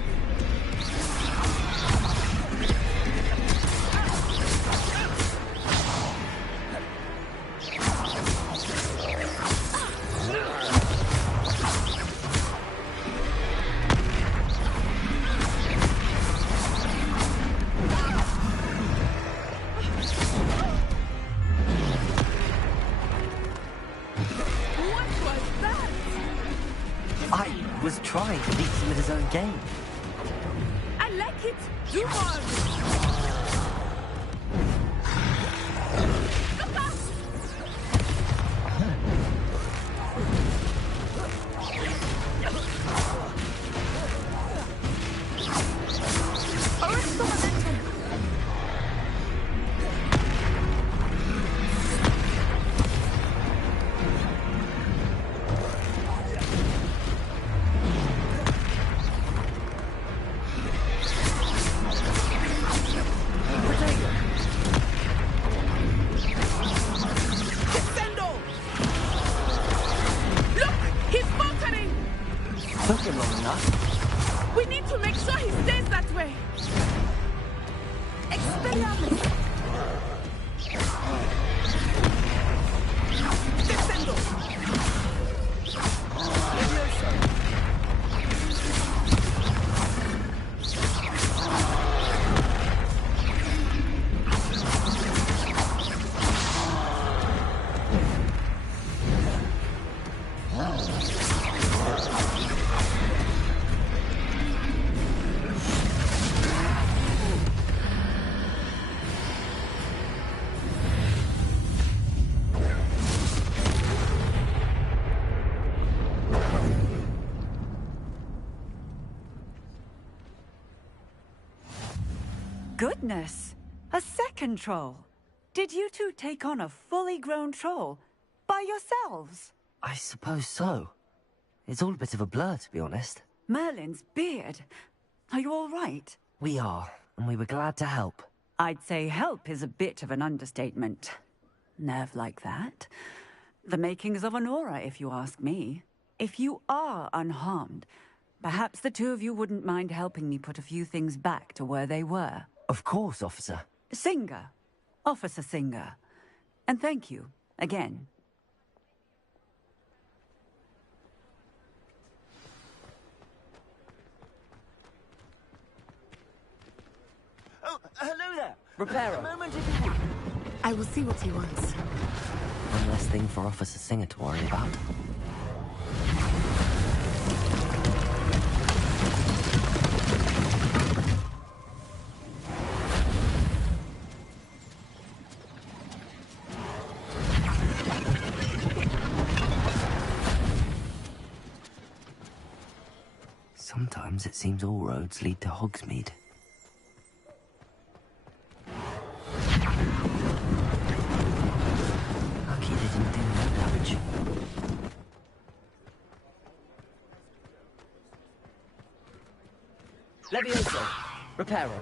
I was trying to beat him at his own game. I like it! Do more! Look out! Arrest the momentum! Took him long enough. We need to make sure he stays that way. Expelliarmus! Descendo! Goodness! A second troll! Did you two take on a fully grown troll? By yourselves? I suppose so. It's all a bit of a blur, to be honest. Merlin's beard. Are you all right? We are, and we were glad to help. I'd say help is a bit of an understatement. Nerve like that. The makings of an aura, if you ask me. If you are unharmed, perhaps the two of you wouldn't mind helping me put a few things back to where they were. Of course, officer. Singer. Officer Singer. And thank you, again. Oh, hello there. Reparo. A moment if you would. I will see what he wants. One less thing for Officer Singer to worry about. Sometimes it seems all roads lead to Hogsmeade. Lucky they didn't do more damage. Levioso! Reparo!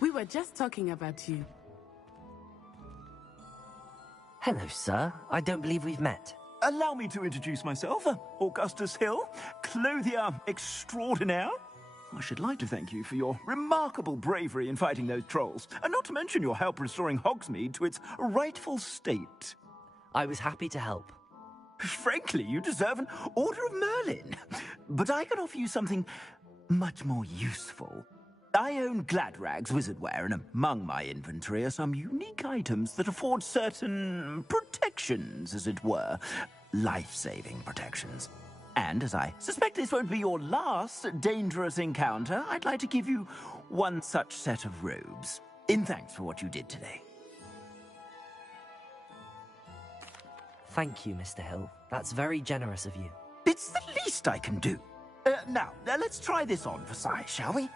We were just talking about you. Hello, sir. I don't believe we've met. Allow me to introduce myself, Augustus Hill, clothier extraordinaire. I should like to thank you for your remarkable bravery in fighting those trolls, and not to mention your help restoring Hogsmeade to its rightful state. I was happy to help. Frankly, you deserve an Order of Merlin. But I can offer you something much more useful. I own Gladrag's wizardware, and among my inventory are some unique items that afford certain protections, as it were. Life-saving protections. And as I suspect this won't be your last dangerous encounter, I'd like to give you one such set of robes, in thanks for what you did today. Thank you, Mr. Hill. That's very generous of you. It's the least I can do. Now, let's try this on for size, shall we?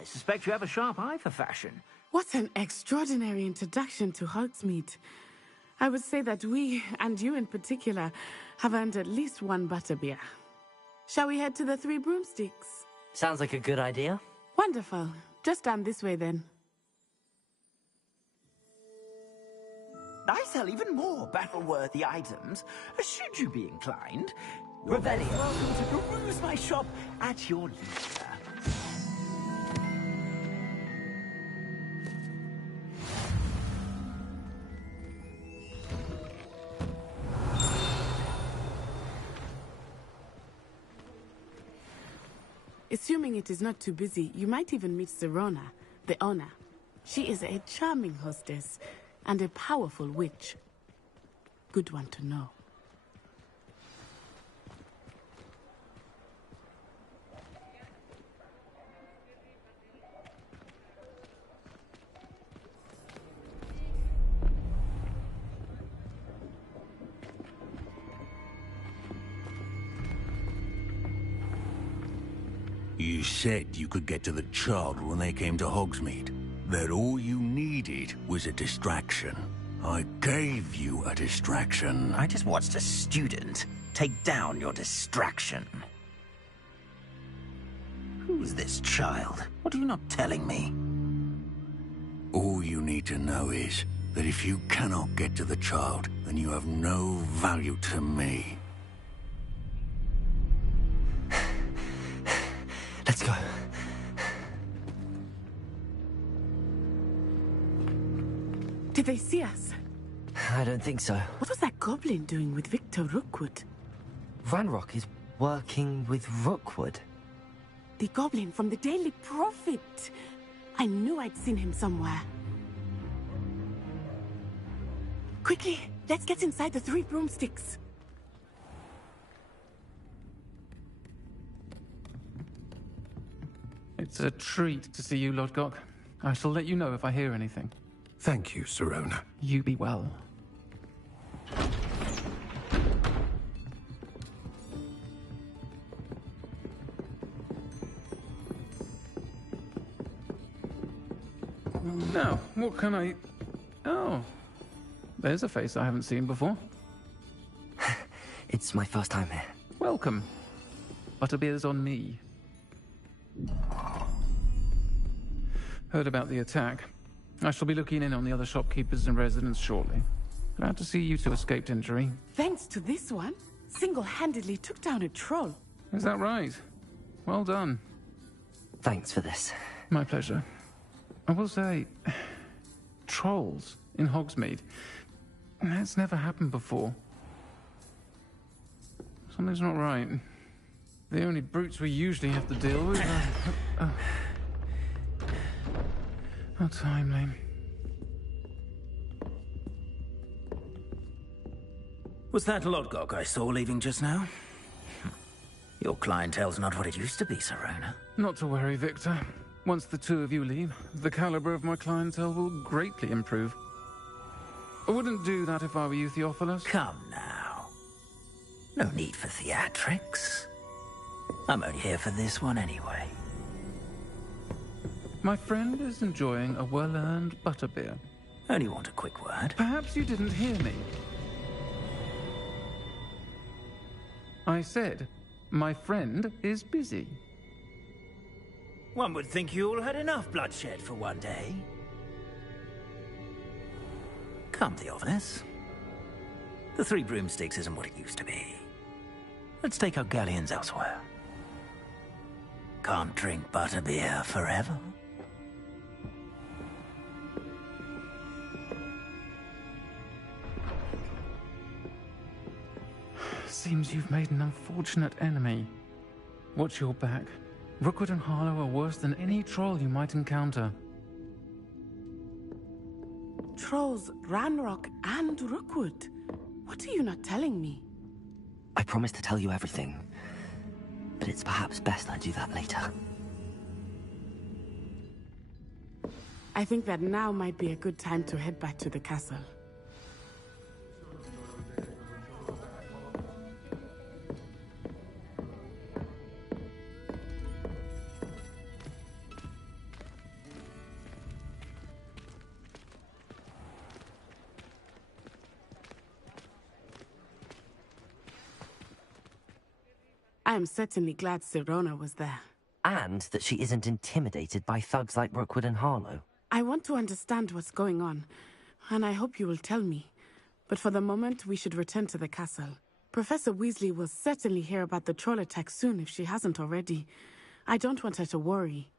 I suspect you have a sharp eye for fashion. What an extraordinary introduction to Hogsmeade. I would say that we, and you in particular, have earned at least one butterbeer. Shall we head to the Three Broomsticks? Sounds like a good idea. Wonderful. Just down this way then. I sell even more battle-worthy items, should you be inclined. Rebellion. Welcome to peruse my shop at your leisure. Assuming it is not too busy, you might even meet Serona, the owner. She is a charming hostess and a powerful witch. Good one to know. You said you could get to the child when they came to Hogsmeade. That all you needed was a distraction. I gave you a distraction. I just watched a student take down your distraction. Who's this child? What are you not telling me? All you need to know is that if you cannot get to the child, then you have no value to me. Let's go. Did they see us? I don't think so. What was that goblin doing with Victor Rookwood? Ranrock is working with Rookwood. The goblin from the Daily Prophet. I knew I'd seen him somewhere. Quickly, let's get inside the Three Broomsticks. It's a treat to see you, Lodgok. I shall let you know if I hear anything. Thank you, Serona. You be well. Now, what can I... Oh, there's a face I haven't seen before. It's my first time here. Welcome. Butterbeer's on me. Heard about the attack. I shall be looking in on the other shopkeepers and residents shortly. Glad to see you two escaped injury. Thanks to this one, single-handedly took down a troll. Is that right? Well done. Thanks for this. My pleasure. I will say, trolls in Hogsmeade. That's never happened before. Something's not right. The only brutes we usually have to deal with are... How timely. Was that Lodgok I saw leaving just now? Your clientele's not what it used to be, Serona. Not to worry, Victor. Once the two of you leave, the caliber of my clientele will greatly improve. I wouldn't do that if I were you, Theophilus. Come now. No need for theatrics. I'm only here for this one anyway. My friend is enjoying a well-earned butterbeer. Only want a quick word. Perhaps you didn't hear me. I said, my friend is busy. One would think you all had enough bloodshed for one day. Come, Theophilus. The Three Broomsticks isn't what it used to be. Let's take our galleons elsewhere. Can't drink butterbeer forever. Seems you've made an unfortunate enemy. Watch your back. Rookwood and Harlow are worse than any troll you might encounter. Trolls, Ranrock, and Rookwood. What are you not telling me? I promised to tell you everything, but it's perhaps best I do that later. I think that now might be a good time to head back to the castle. I am certainly glad Sirona was there. And that she isn't intimidated by thugs like Rookwood and Harlow. I want to understand what's going on, and I hope you will tell me. But for the moment, we should return to the castle. Professor Weasley will certainly hear about the troll attack soon if she hasn't already. I don't want her to worry.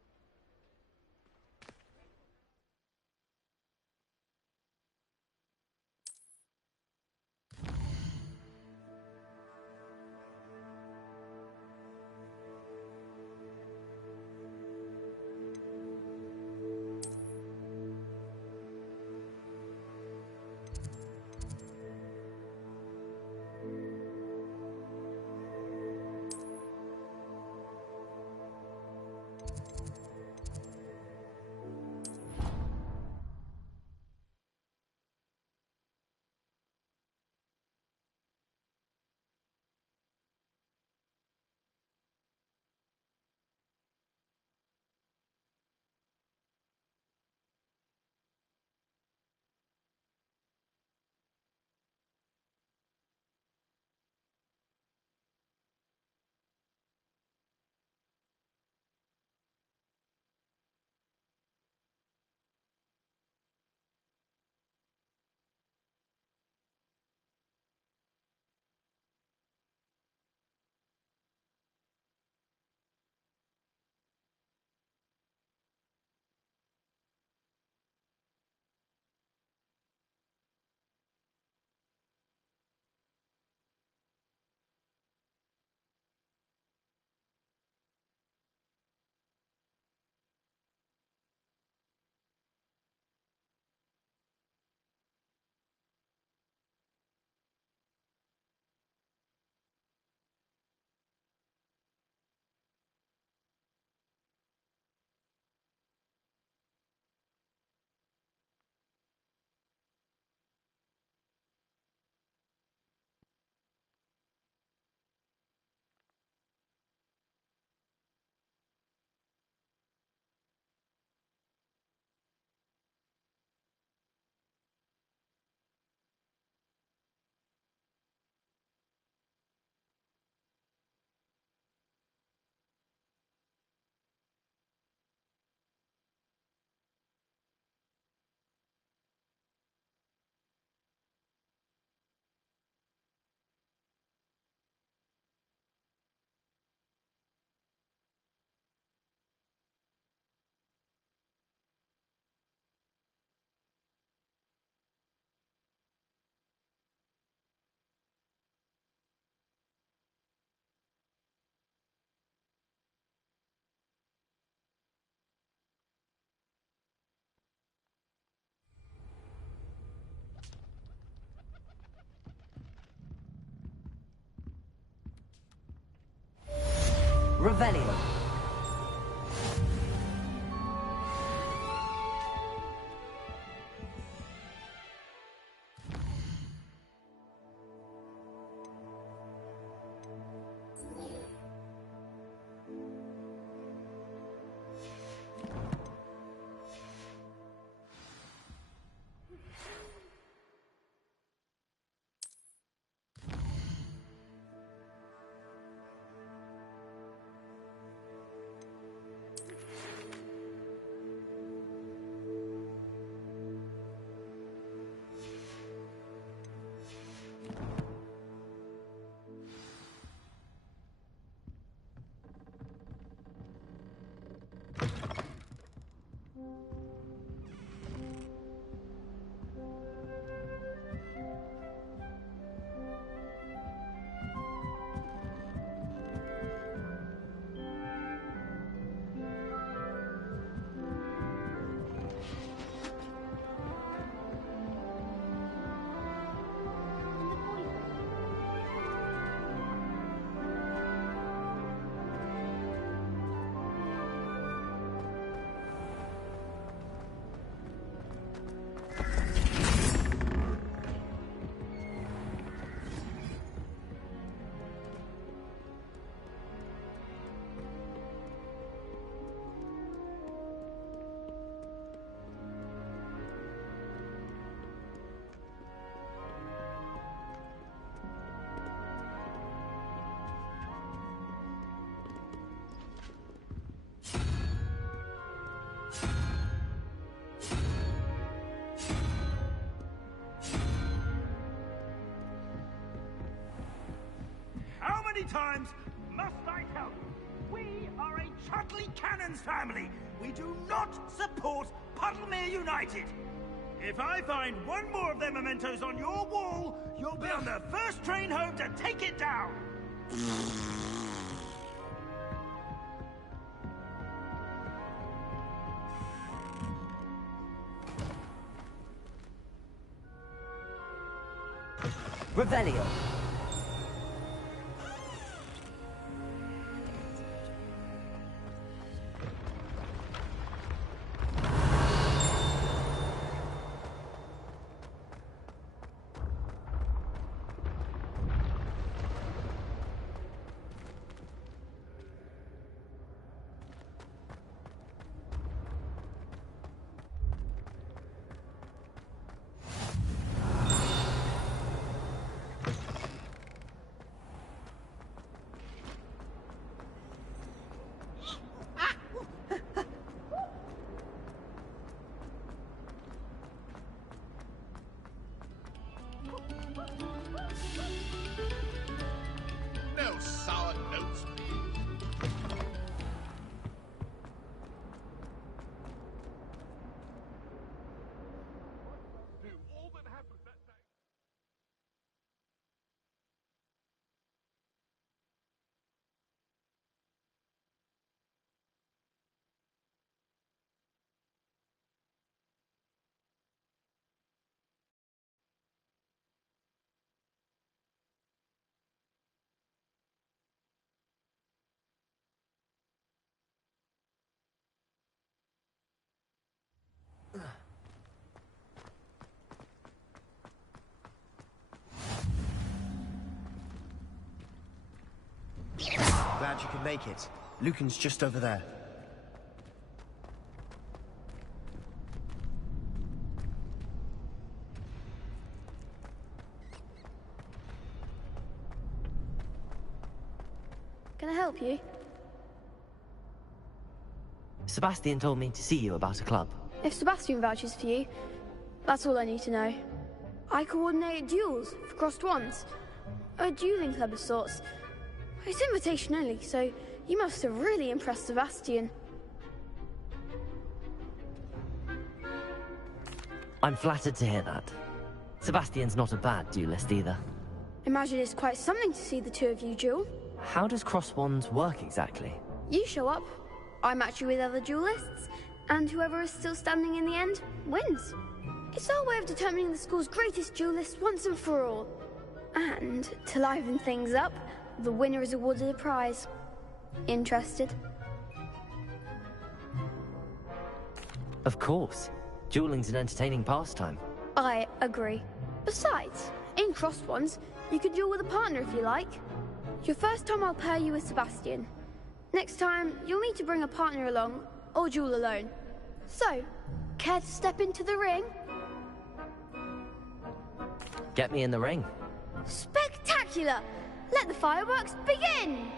Revelio. many times must I tell you? We are a Chutley Cannons family. We do not support Puddlemere United. If I find one more of their mementos on your wall, you'll be on the first train home to take it down. Revelio. No sour notes, Glad you could make it. Lucan's just over there. Can I help you? Sebastian told me to see you about a club. If Sebastian vouches for you, that's all I need to know. I coordinate duels for crossed wands. A dueling club of sorts. It's invitation only, so you must have really impressed Sebastian. I'm flattered to hear that. Sebastian's not a bad duelist either. Imagine it's quite something to see the two of you duel. How does cross wands work exactly? You show up, I match you with other duelists, and whoever is still standing in the end wins. It's our way of determining the school's greatest duelist once and for all. And to liven things up, the winner is awarded a prize. Interested? Of course. Dueling's an entertaining pastime. I agree. Besides, in crossed wands, you could duel with a partner if you like. Your first time I'll pair you with Sebastian. Next time, you'll need to bring a partner along, or duel alone. So, care to step into the ring? Get me in the ring. Spectacular! Let the fireworks begin!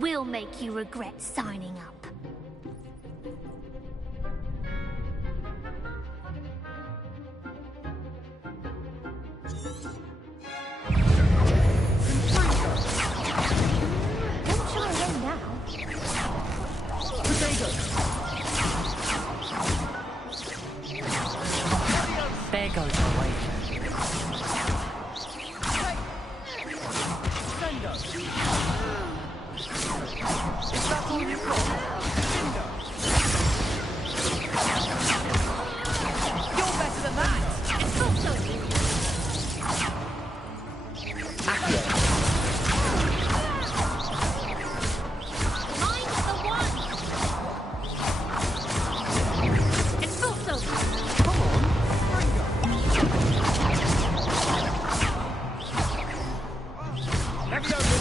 We'll make you regret signing up. Don't shy away now. There goes my way. Is that all you've got? You're better than that! It's not so. Mine's the one! It's not so. Come on! Let me over!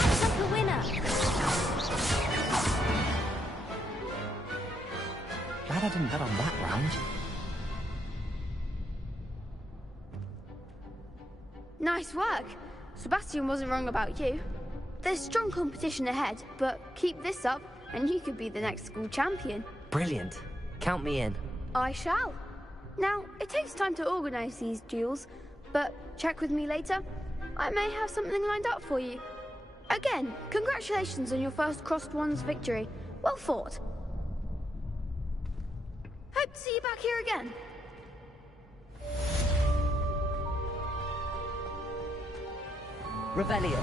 Act up the winner. Glad I didn't bet on that round. Nice work. Sebastian wasn't wrong about you. There's strong competition ahead, but keep this up and you could be the next school champion. Brilliant. Count me in. I shall. Now, it takes time to organise these duels, but check with me later. I may have something lined up for you. Again, congratulations on your first Crossed Wands victory. Well fought. Hope to see you back here again. Revelio.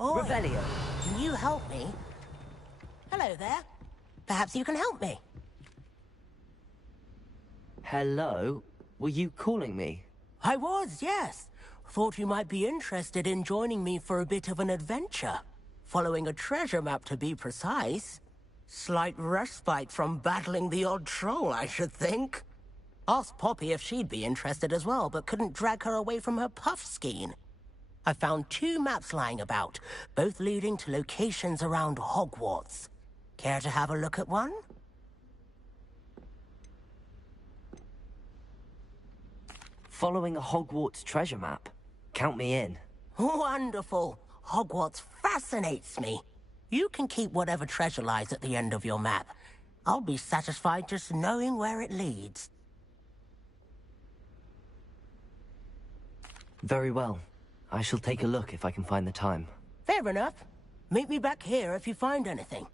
Oi, Revelio. Can you help me? Hello there. Perhaps you can help me. Hello? Were you calling me? I was, yes. Thought you might be interested in joining me for a bit of an adventure. Following a treasure map, to be precise. Slight respite from battling the odd troll, I should think. Asked Poppy if she'd be interested as well, but couldn't drag her away from her puff skein. I found 2 maps lying about, both leading to locations around Hogwarts. Care to have a look at one? Following a Hogwarts treasure map? Count me in. Wonderful. Hogwarts fascinates me. You can keep whatever treasure lies at the end of your map. I'll be satisfied just knowing where it leads. Very well. I shall take a look if I can find the time. Fair enough. Meet me back here if you find anything.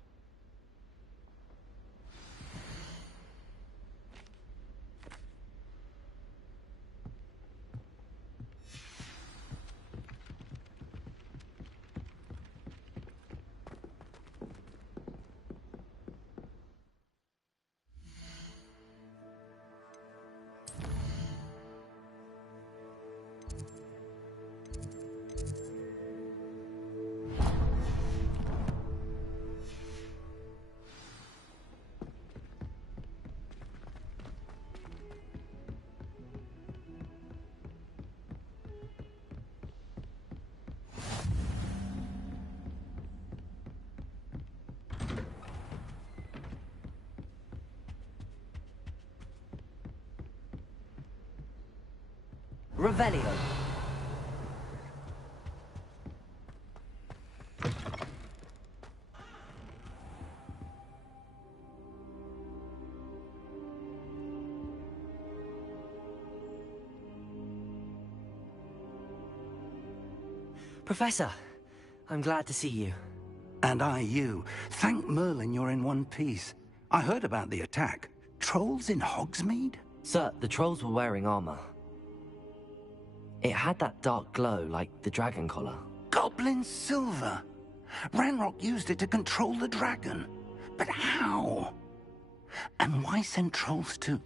Revelio. Professor, I'm glad to see you. And I you. Thank Merlin you're in one piece. I heard about the attack. Trolls in Hogsmeade? Sir, the trolls were wearing armor. It had that dark glow like the dragon collar. Goblin silver! Ranrock used it to control the dragon. But how? And why send trolls too?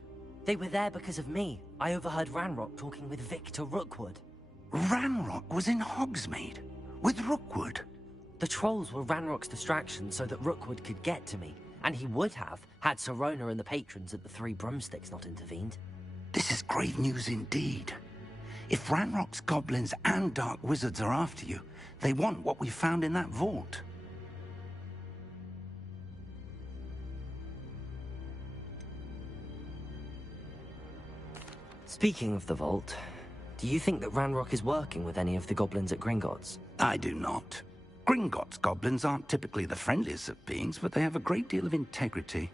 They were there because of me. I overheard Ranrock talking with Victor Rookwood. Ranrock was in Hogsmeade? With Rookwood? The trolls were Ranrock's distraction so that Rookwood could get to me. And he would have, had Sirona and the patrons at the Three Broomsticks not intervened. This is grave news indeed. If Ranrock's goblins and dark wizards are after you, they want what we found in that vault. Speaking of the vault, do you think that Ranrock is working with any of the goblins at Gringotts? I do not. Gringotts goblins aren't typically the friendliest of beings, but they have a great deal of integrity.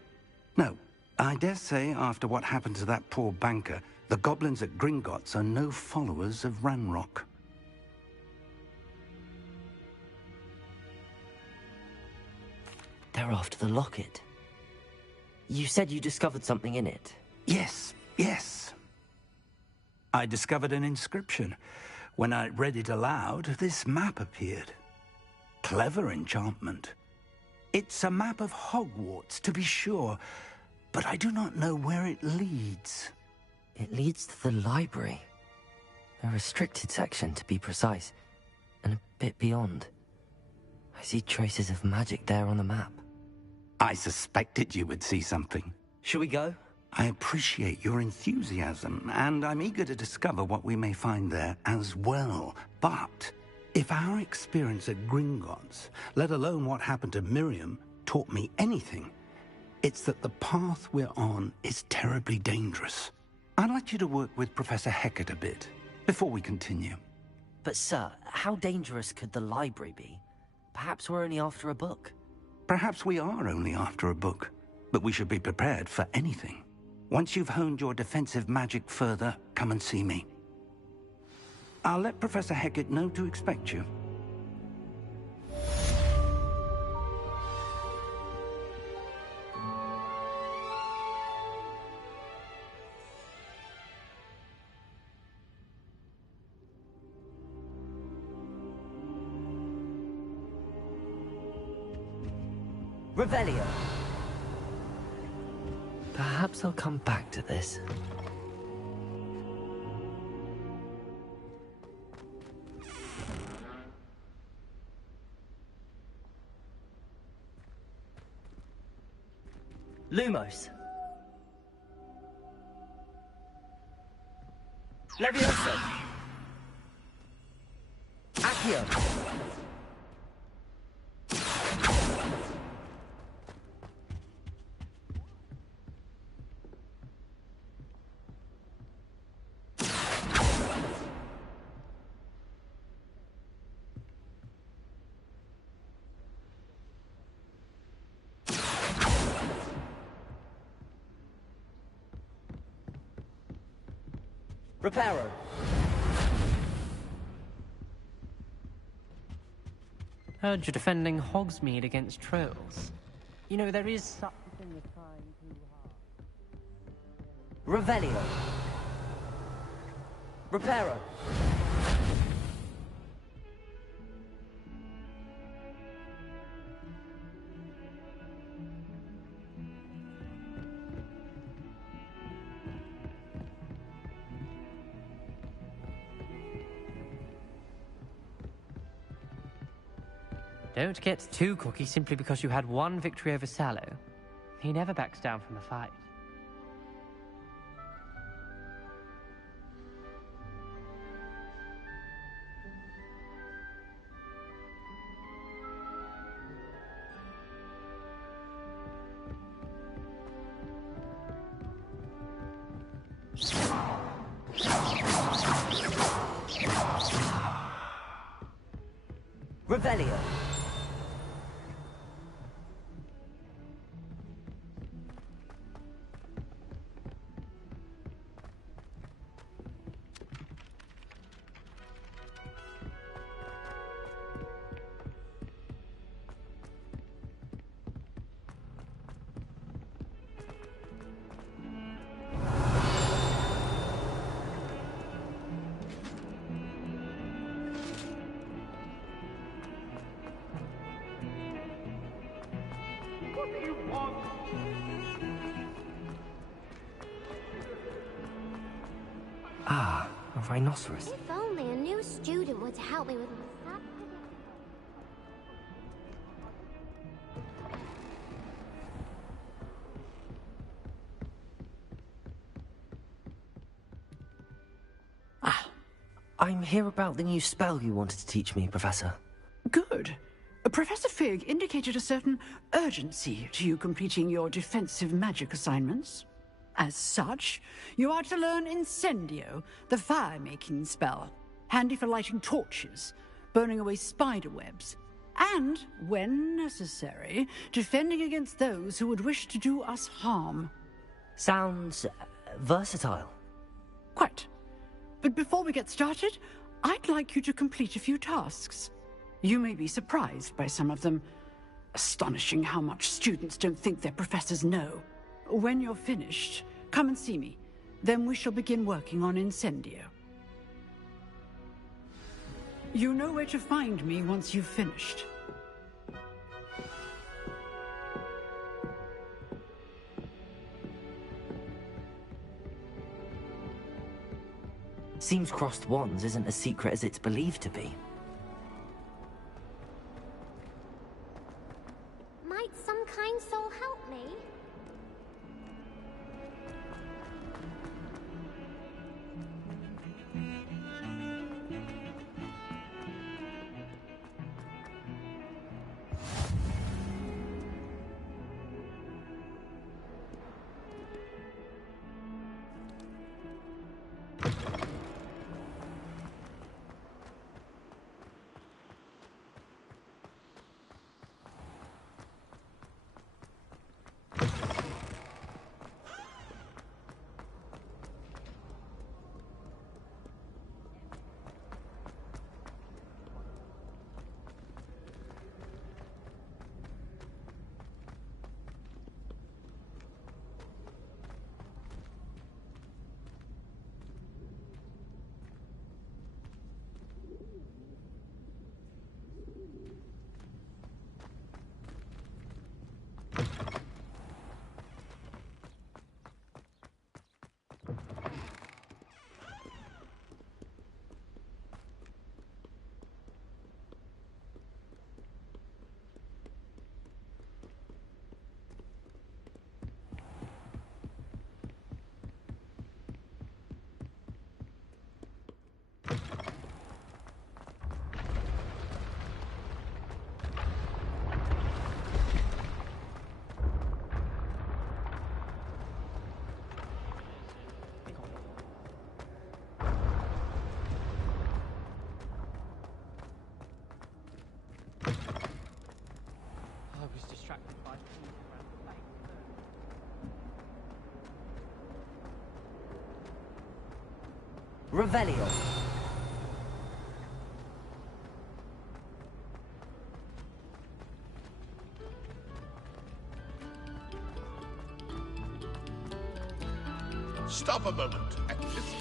No, I dare say after what happened to that poor banker, the goblins at Gringotts are no followers of Ranrock. They're after the locket. You said you discovered something in it. Yes, yes. I discovered an inscription. When I read it aloud, this map appeared. Clever enchantment. It's a map of Hogwarts, to be sure, but I do not know where it leads. It leads to the library. A restricted section, to be precise, and a bit beyond. I see traces of magic there on the map. I suspected you would see something. Shall we go? I appreciate your enthusiasm, and I'm eager to discover what we may find there as well. But if our experience at Gringotts, let alone what happened to Miriam, taught me anything, it's that the path we're on is terribly dangerous. I'd like you to work with Professor Hecat a bit, before we continue. But sir, how dangerous could the library be? Perhaps we're only after a book. Perhaps we are only after a book, but we should be prepared for anything. Once you've honed your defensive magic further, come and see me. I'll let Professor Hecat know to expect you. Revelio. Perhaps I'll come back to this. Lumos. Levioso. Accio. Reparo. Heard you're defending Hogsmeade against trolls. You know, there is such a thing as trying too hard. Revelio. Reparo. Don't get too cocky simply because you had one victory over Sallow. He never backs down from a fight. Revelio. only one. Ah, a rhinoceros. If only a new student were to help me with my sad I'm here about the new spell you wanted to teach me, Professor. Good. Professor Fig indicated a certain urgency to you completing your defensive magic assignments. As such, you are to learn Incendio, the fire-making spell, handy for lighting torches, burning away spider webs, and, when necessary, defending against those who would wish to do us harm. Sounds versatile. Quite. But before we get started, I'd like you to complete a few tasks. You may be surprised by some of them. Astonishing how much students don't think their professors know. When you're finished, come and see me. Then we shall begin working on Incendio. You know where to find me once you've finished. Seems crossed wands isn't as secret as it's believed to be. Might some kind soul help me? Revelio. Stop a moment and listen.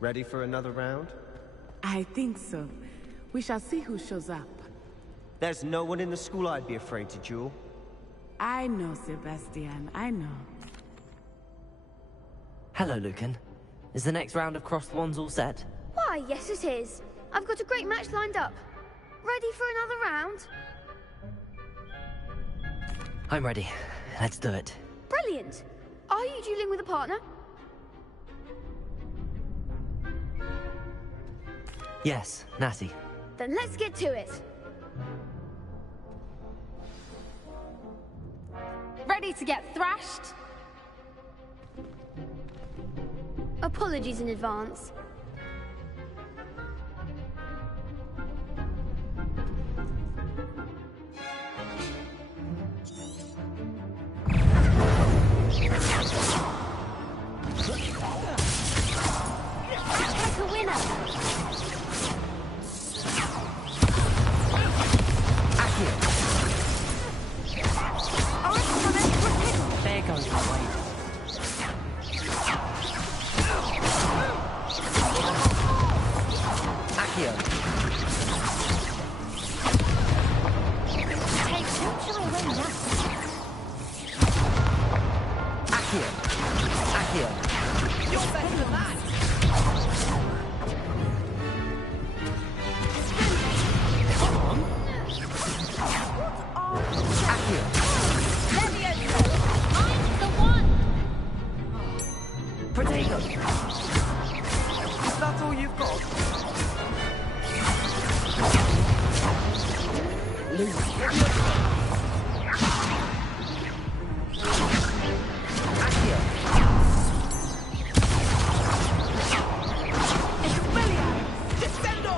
Ready for another round? I think so. We shall see who shows up. There's no one in the school I'd be afraid to duel. I know, Sebastian. I know. Hello, Lucan. Is the next round of crossed wands all set? Why, yes it is. I've got a great match lined up. Ready for another round? I'm ready. Let's do it. Brilliant! Are you dueling with a partner? Yes, Natty. Then let's get to it. Ready to get thrashed? Apologies in advance. Like a winner. There goes my weight. Accio. Hey, don't shy away now. Accio. Accio. You're better than that. Accio. I'm the one. Potato. That's all you've got? Accio. Descendo!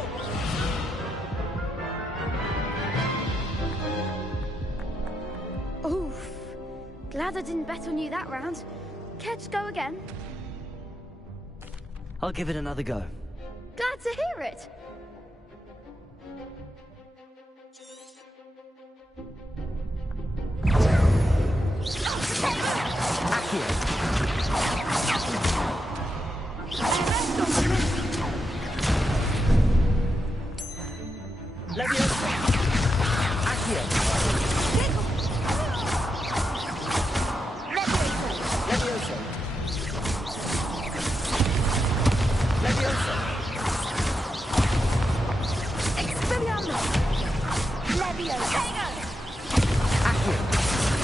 Oof. Glad I didn't bet on you that round. Care to go again? I'll give it another go. Glad to hear it. Leviosa. Accio. Leviosa. Leviosa. Expelliarmus. Leviosa. Accio.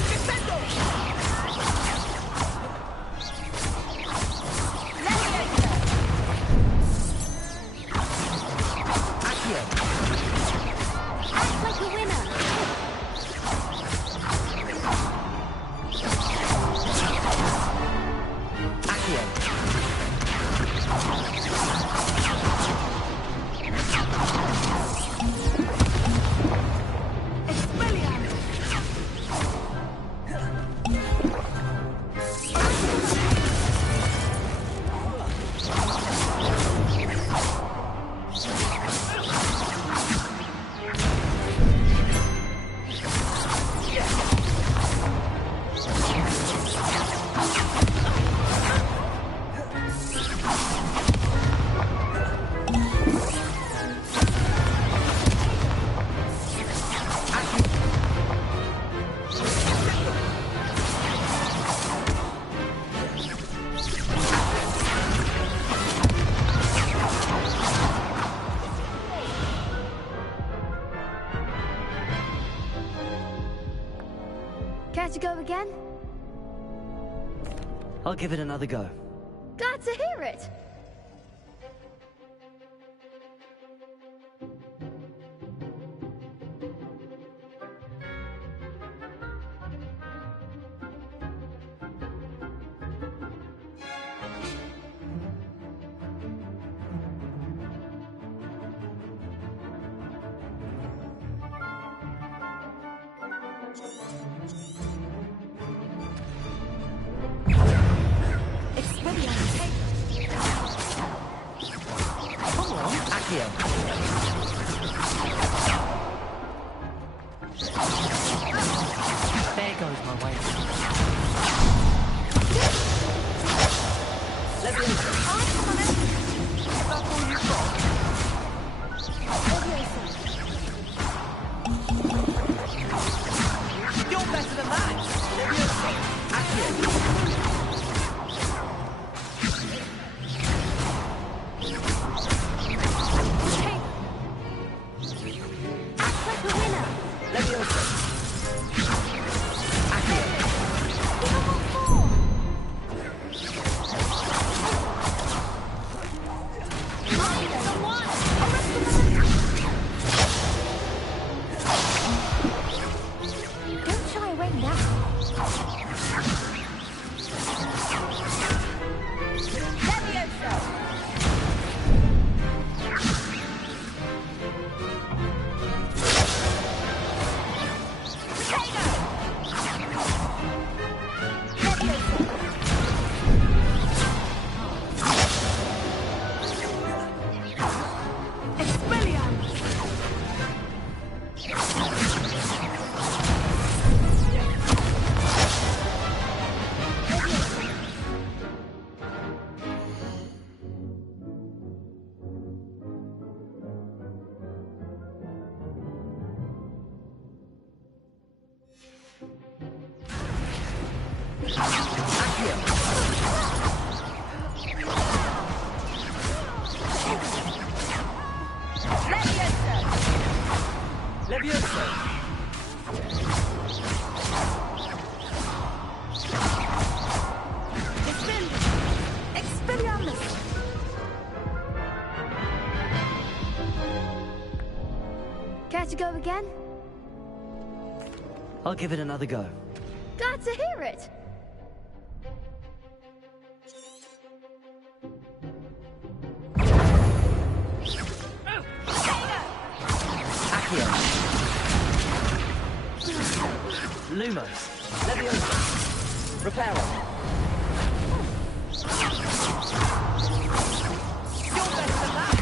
Descendo! Accio. Act like a winner. Accio. Care to go again? I'll give it another go. Glad to hear it. There goes my weight. You're better than that! Act like a winner. Leviosa. Care to go again? I'll give it another go. Glad to hear it. Accio. Lumos. Leviosa. Reparo. You're better than that.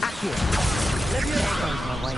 Accio. Leviosa. Goes my way.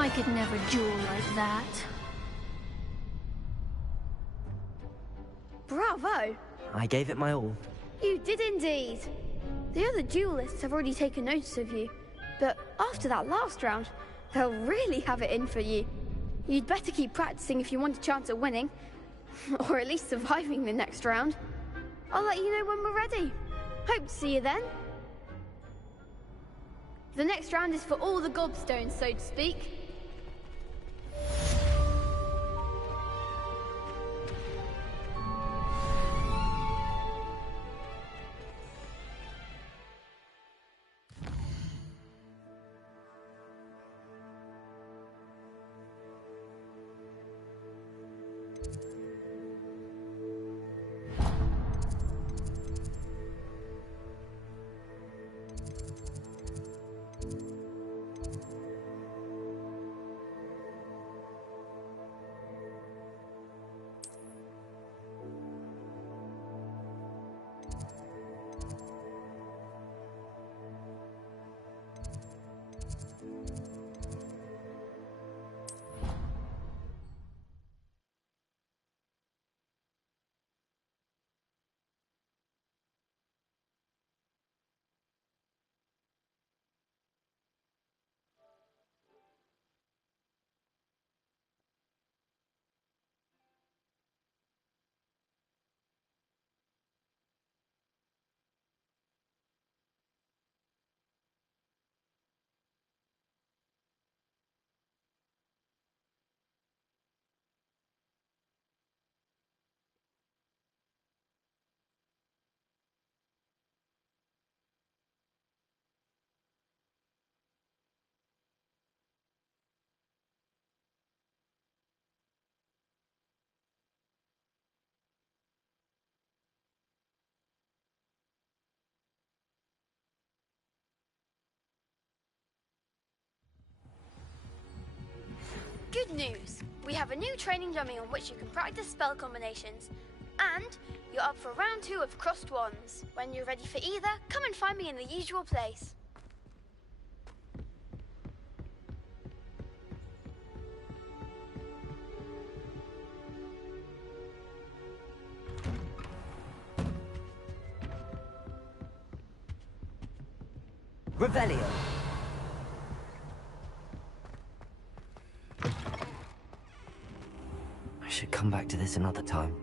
I could never duel like that. Bravo! I gave it my all. You did indeed. The other duelists have already taken notice of you, but after that last round, they'll really have it in for you. You'd better keep practicing if you want a chance at winning, or at least surviving the next round. I'll let you know when we're ready. Hope to see you then. The next round is for all the gobstones, so to speak. Good news! We have a new training dummy on which you can practice spell combinations. And you're up for round 2 of Crossed Wands. When you're ready for either, come and find me in the usual place. Revelio. I should come back to this another time.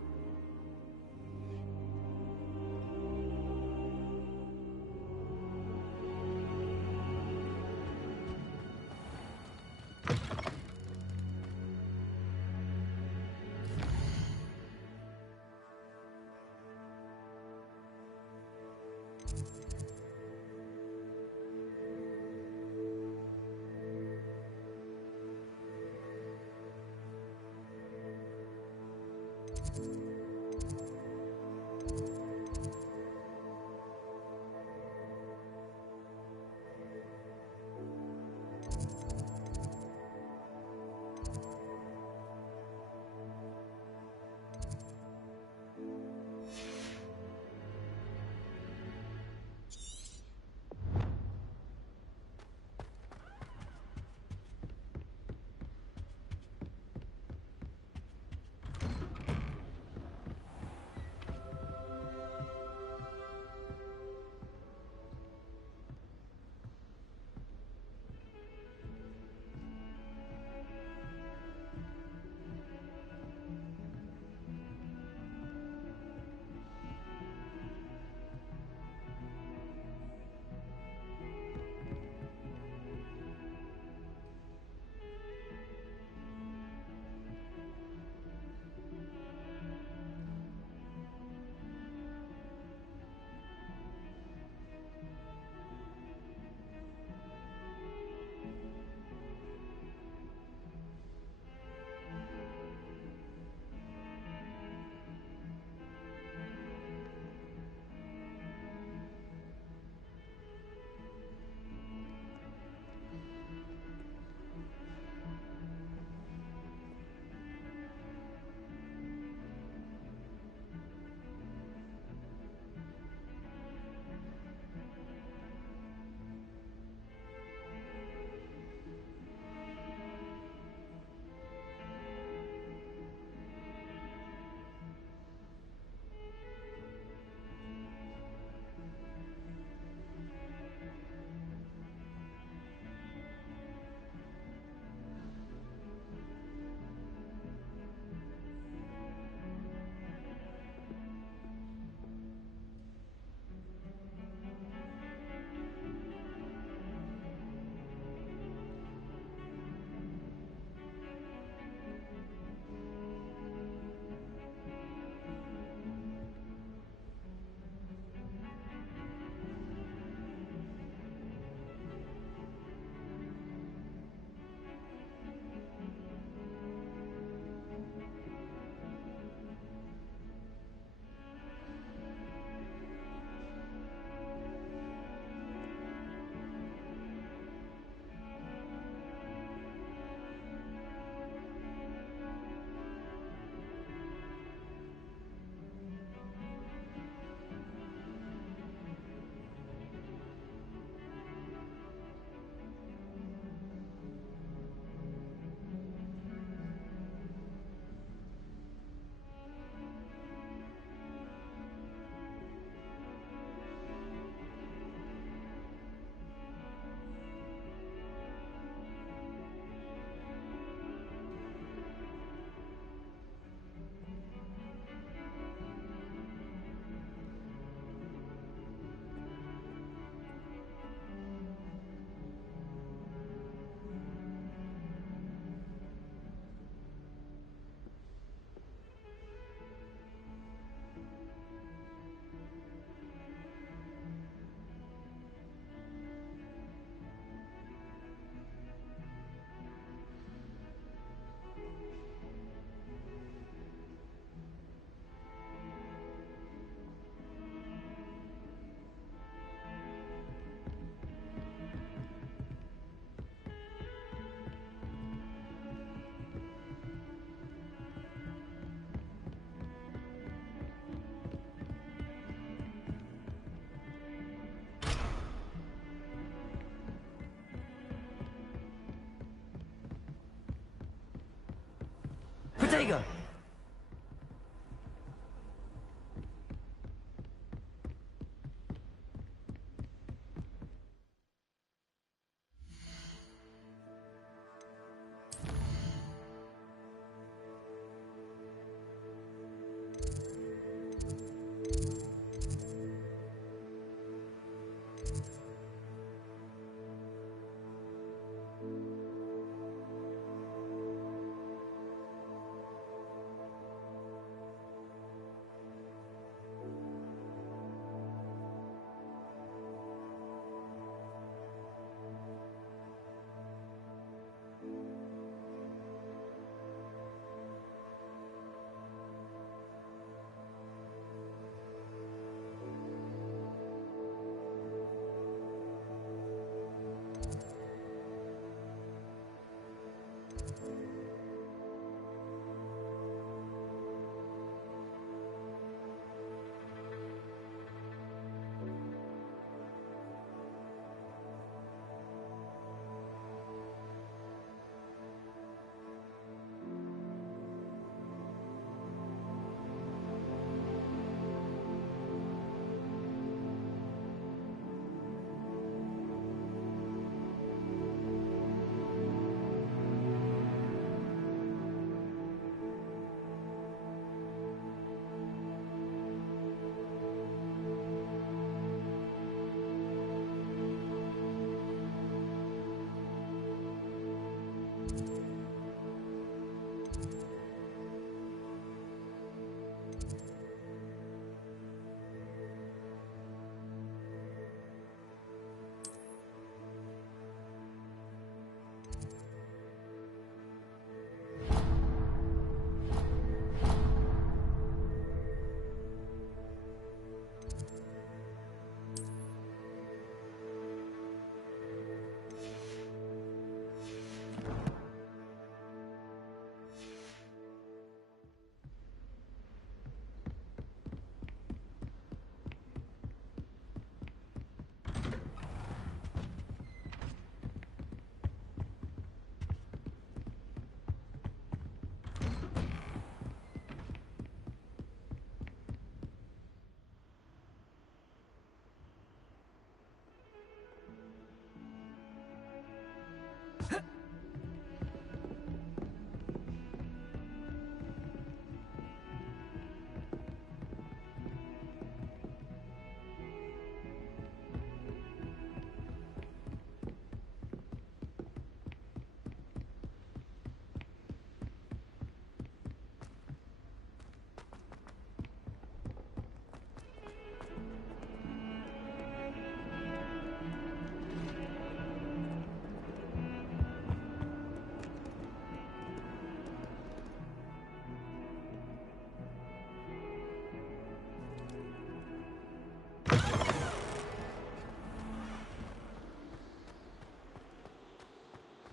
Potato!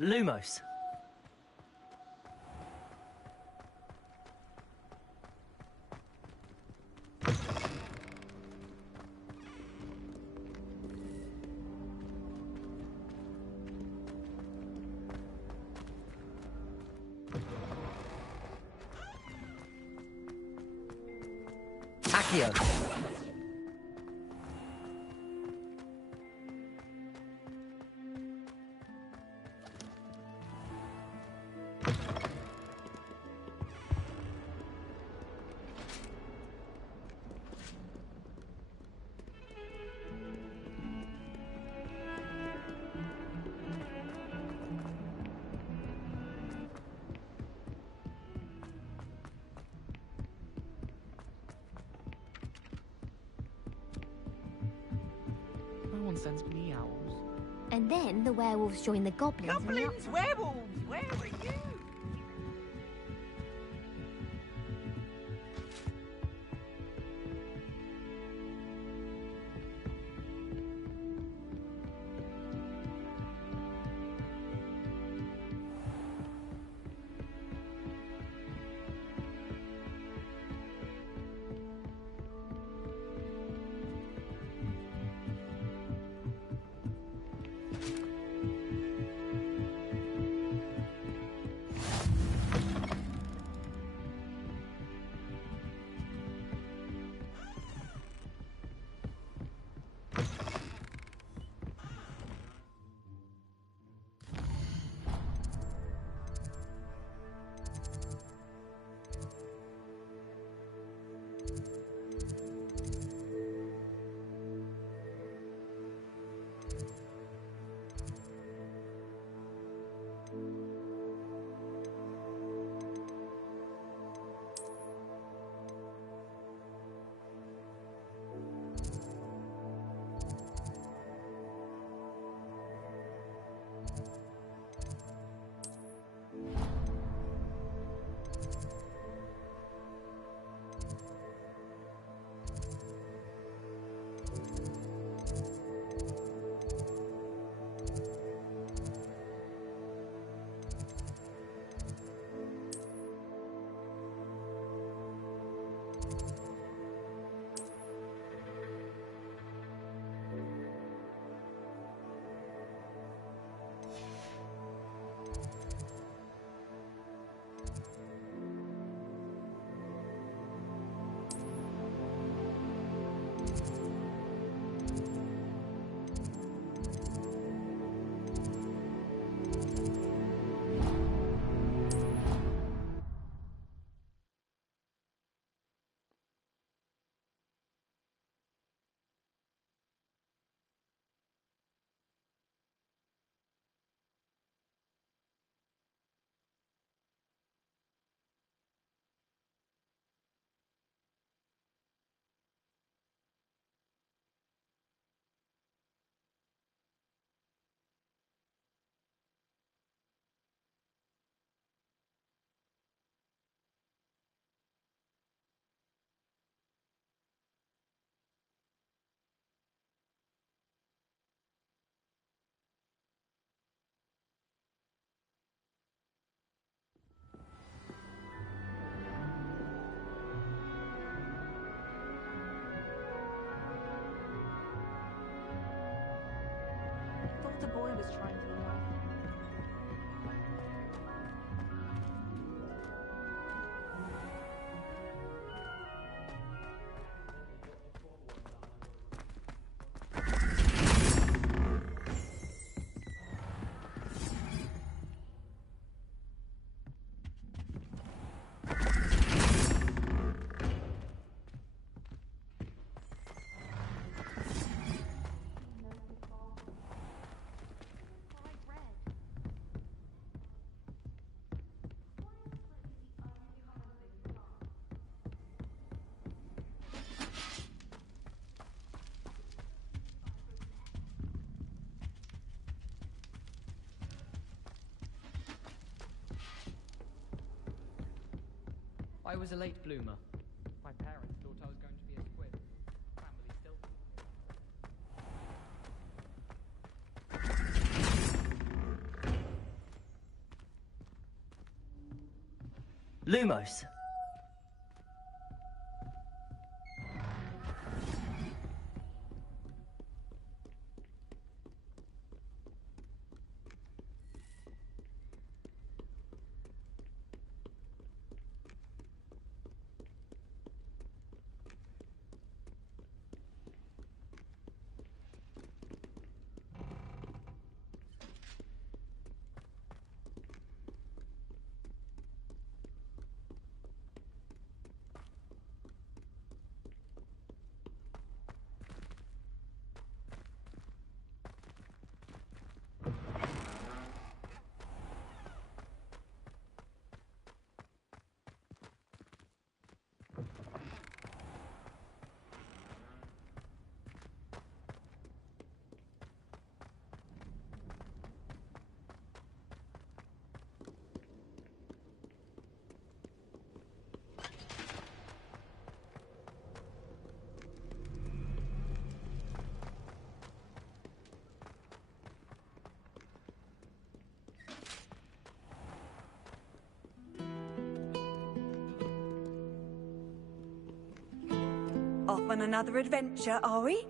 Lumos. Accio. No one sends me owls. And then the werewolves join the goblins. Goblins, werewolves, where are you? was trying to remind me. I was a late bloomer. My parents thought I was going to be a squib. Family still. Lumos. Off on another adventure, are we?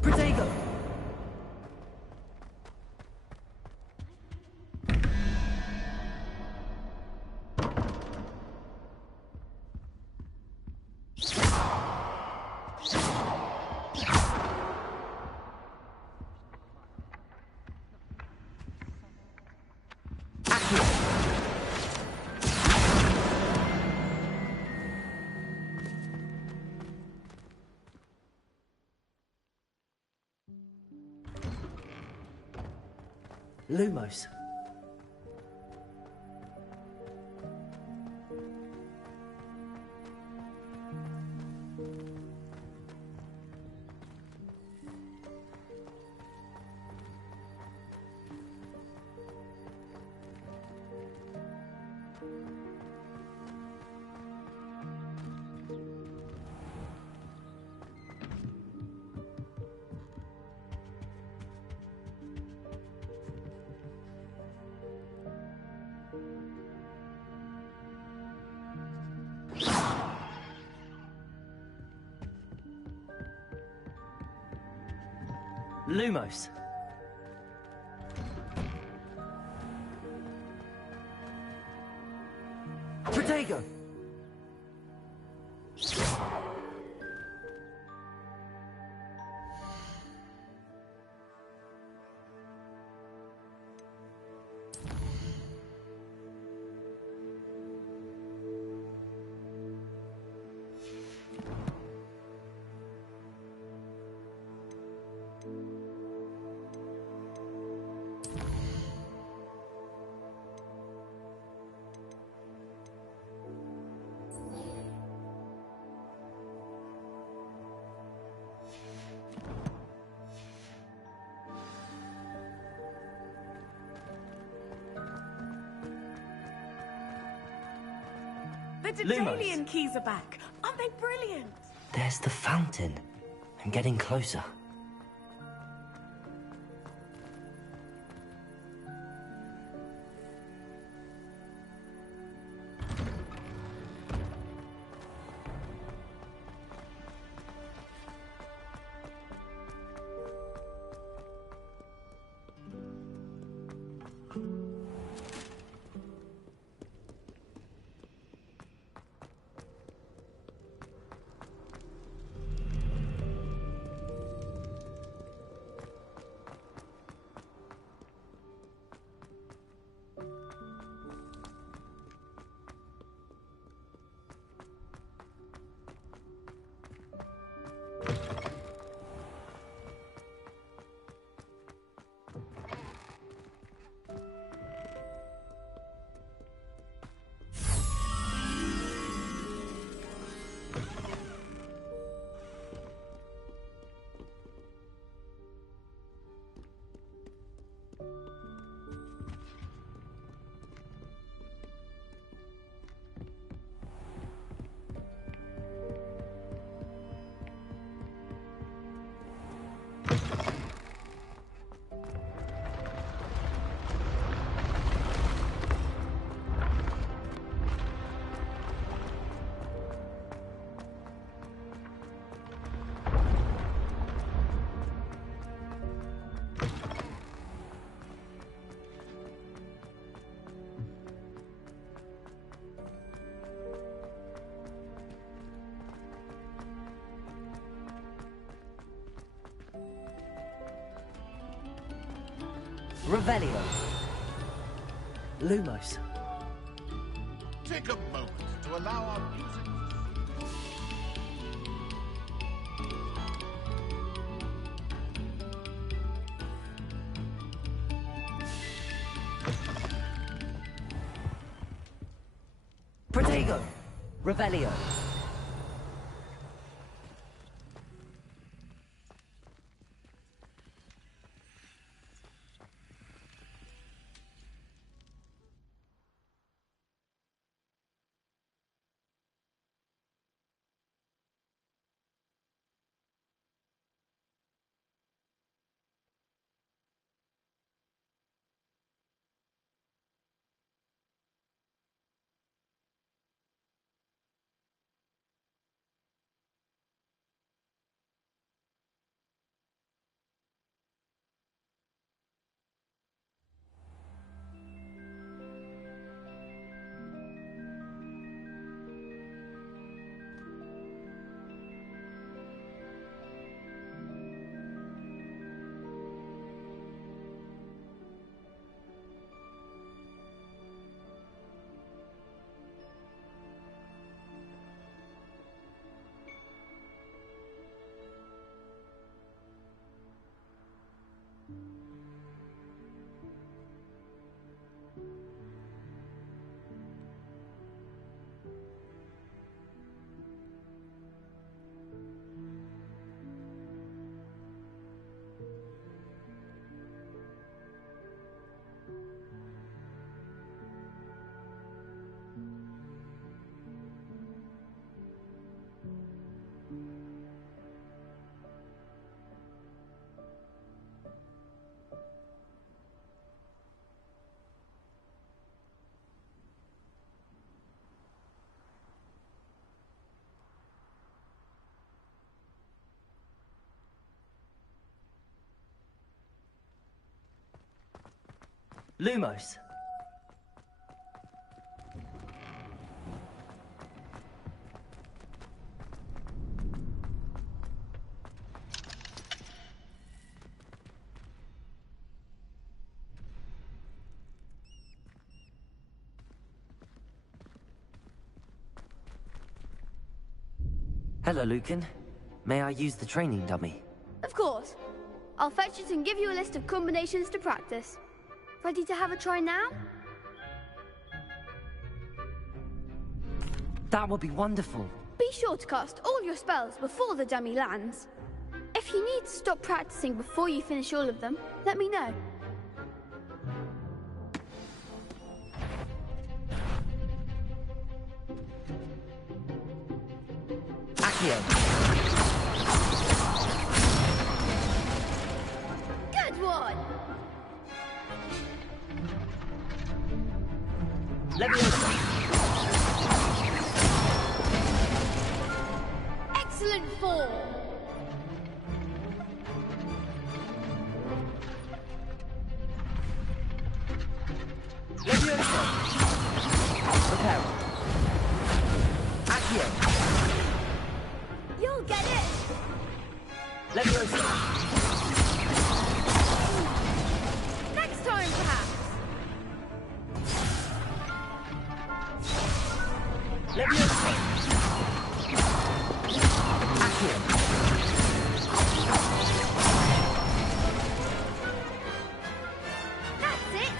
Protego! Lumos. Lumos. Protego! The Daedalian keys are back. Aren't they brilliant? There's the fountain. I'm getting closer. Revelio. Lumos. Take a moment to allow our music. Protego. Revelio. Lumos. Hello, Lucan. May I use the training dummy? Of course. I'll fetch it and give you a list of combinations to practice. Ready to have a try now? That would be wonderful. Be sure to cast all your spells before the dummy lands. If you need to stop practicing before you finish all of them, let me know. Good one! Excellent form! You'll get it! Next time, perhaps! That's it!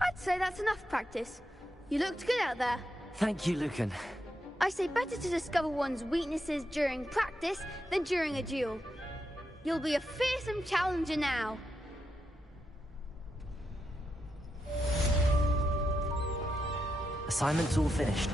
I'd say that's enough practice. You looked good out there. Thank you, Lucan. I say better to discover one's weaknesses during practice than during a duel. You'll be a fearsome challenger now. Assignment's all finished.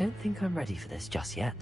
don't think I'm ready for this just yet.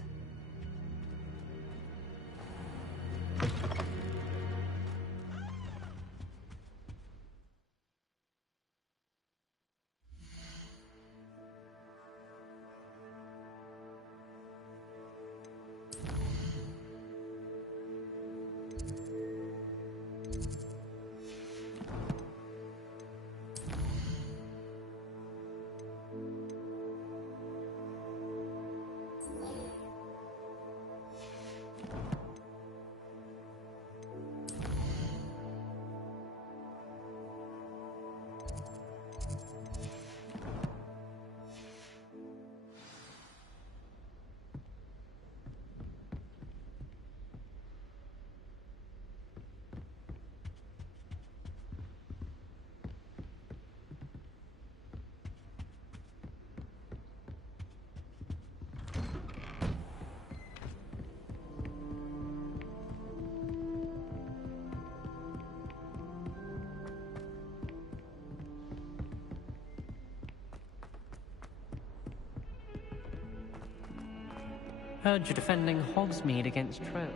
Heard you're defending Hogsmeade against Trolls.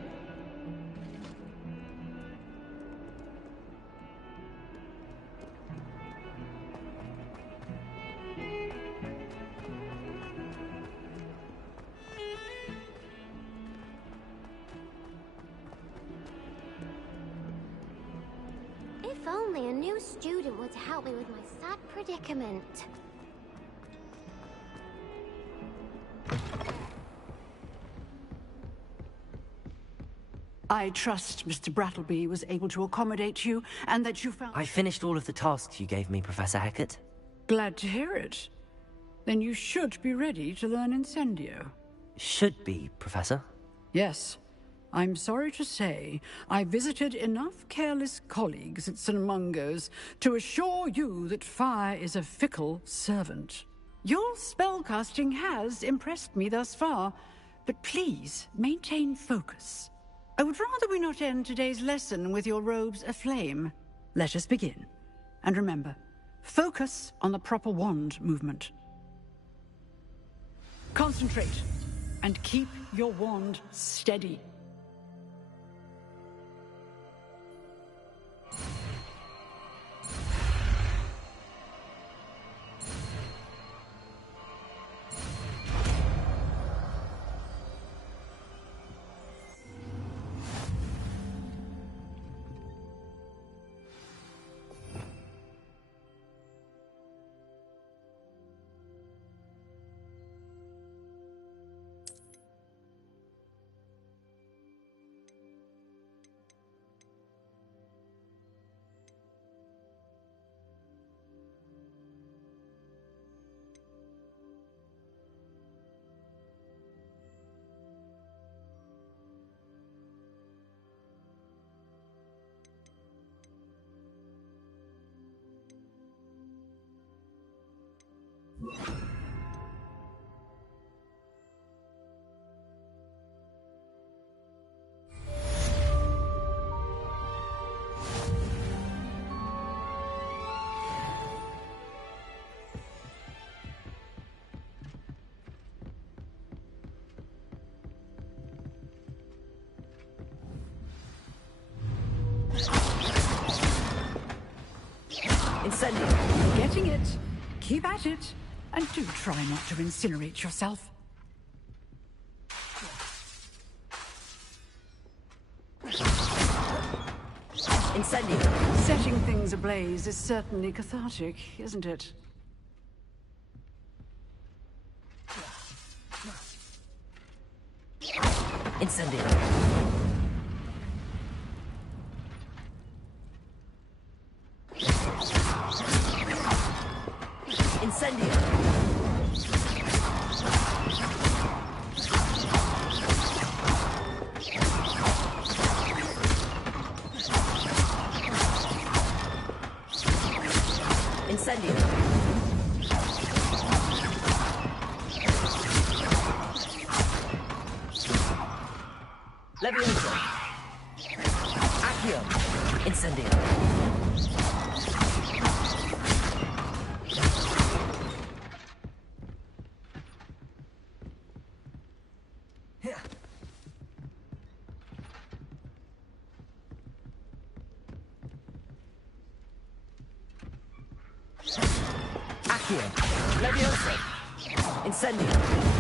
If only a new student were to help me with my sad predicament. I trust Mr. Brattleby was able to accommodate you, and that you found... I finished all of the tasks you gave me, Professor Hecat. Glad to hear it. Then you should be ready to learn Incendio. Should be, Professor. Yes. I'm sorry to say, I visited enough careless colleagues at St. Mungo's to assure you that fire is a fickle servant. Your spellcasting has impressed me thus far, but please maintain focus. I would rather we not end today's lesson with your robes aflame. Let us begin. And remember, focus on the proper wand movement. Concentrate, and keep your wand steady. Incendio. Getting it. Keep at it. And do try not to incinerate yourself. Incendio. Setting things ablaze is certainly cathartic, isn't it? Incendio. Incendio. Incendio. Levioso. Accio. Incendio. Accio. Leviosa. Incendio.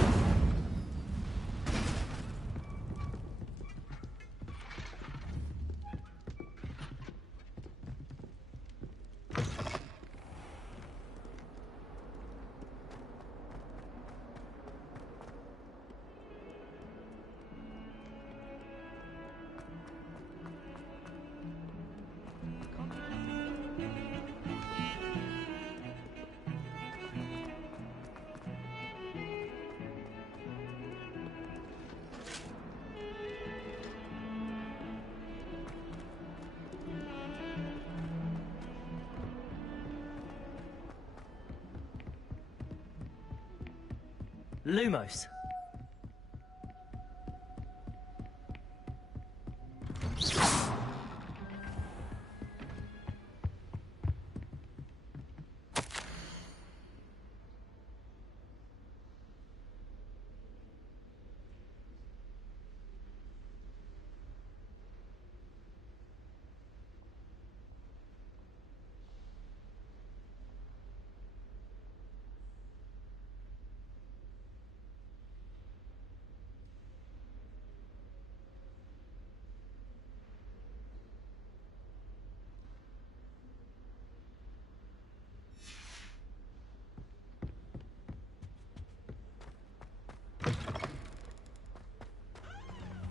Lumos.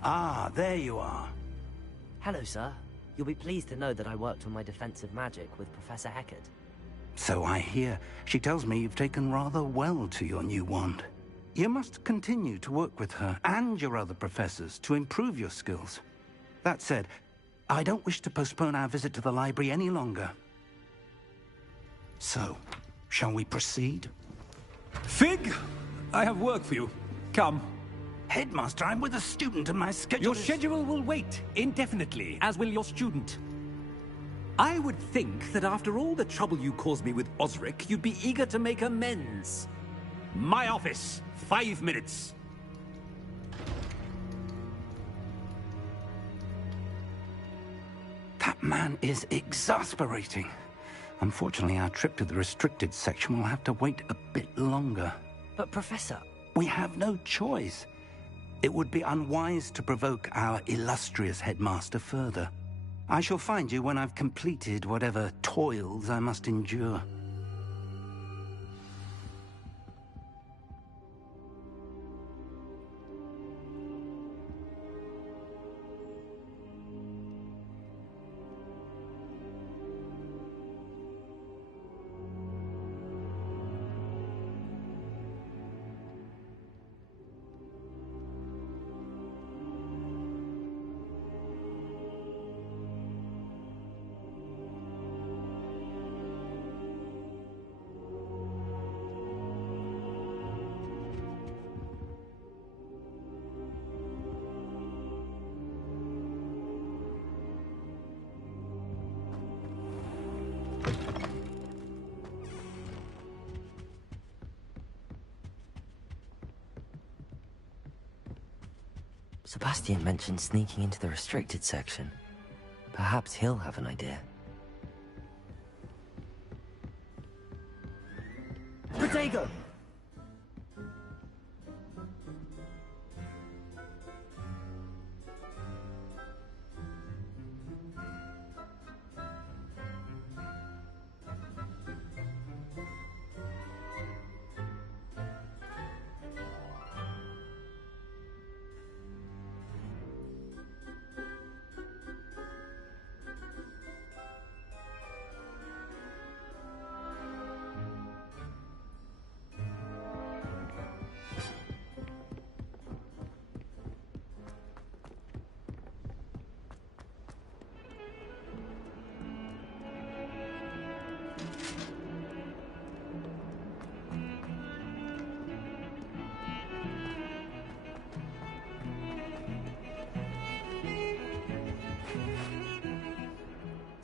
Ah, there you are. Hello, sir. You'll be pleased to know that I worked on my defensive magic with Professor Heckard. So I hear. She tells me you've taken rather well to your new wand. You must continue to work with her and your other professors to improve your skills. That said, I don't wish to postpone our visit to the library any longer. So, shall we proceed? Fig, I have work for you. Come. Headmaster, I'm with a student and my schedule Your schedule will wait indefinitely, as will your student. I would think that after all the trouble you caused me with Osric, you'd be eager to make amends. My office, 5 minutes. That man is exasperating. Unfortunately, our trip to the restricted section will have to wait a bit longer. But, Professor... We have no choice. It would be unwise to provoke our illustrious headmaster further. I shall find you when I've completed whatever toils I must endure. Sebastian mentioned sneaking into the restricted section. Perhaps he'll have an idea. Protego!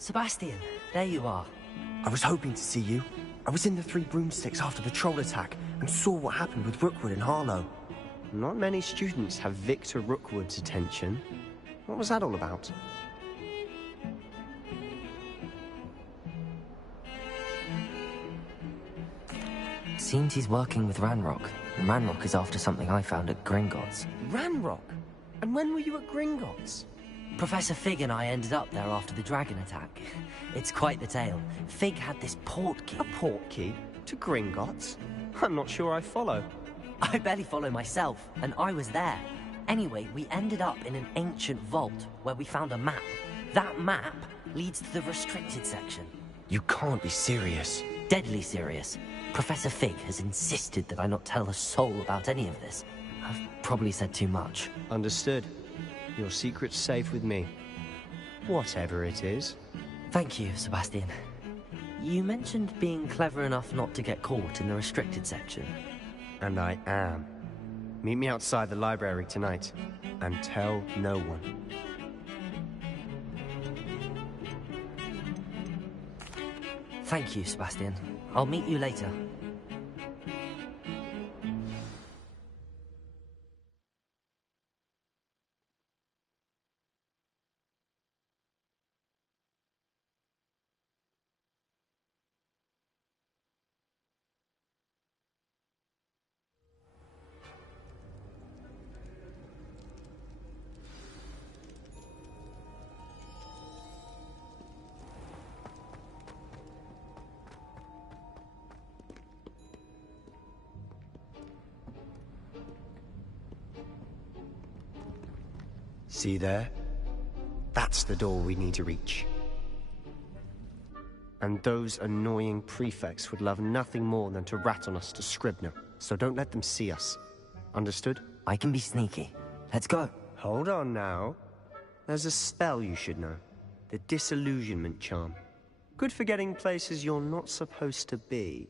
Sebastian, there you are. I was hoping to see you. I was in the Three Broomsticks after the troll attack and saw what happened with Rookwood and Harlow. Not many students have Victor Rookwood's attention. What was that all about? Seems he's working with Ranrock. And Ranrock is after something I found at Gringotts. Ranrock? And when were you at Gringotts? Professor Fig and I ended up there after the dragon attack. It's quite the tale. Fig had this port key. A port key? To Gringotts? I'm not sure I follow. I barely follow myself, and I was there. Anyway, we ended up in an ancient vault where we found a map. That map leads to the restricted section. You can't be serious. Deadly serious. Professor Fig has insisted that I not tell a soul about any of this. I've probably said too much. Understood. Your secret's safe with me. Whatever it is. Thank you, Sebastian. You mentioned being clever enough not to get caught in the restricted section. And I am. Meet me outside the library tonight, and tell no one. Thank you, Sebastian. I'll meet you later. See there? That's the door we need to reach. And those annoying prefects would love nothing more than to rat on us to Scribner, so don't let them see us. Understood? I can be sneaky. Let's go. Hold on now. There's a spell you should know. The Disillusionment Charm. Good for getting places you're not supposed to be.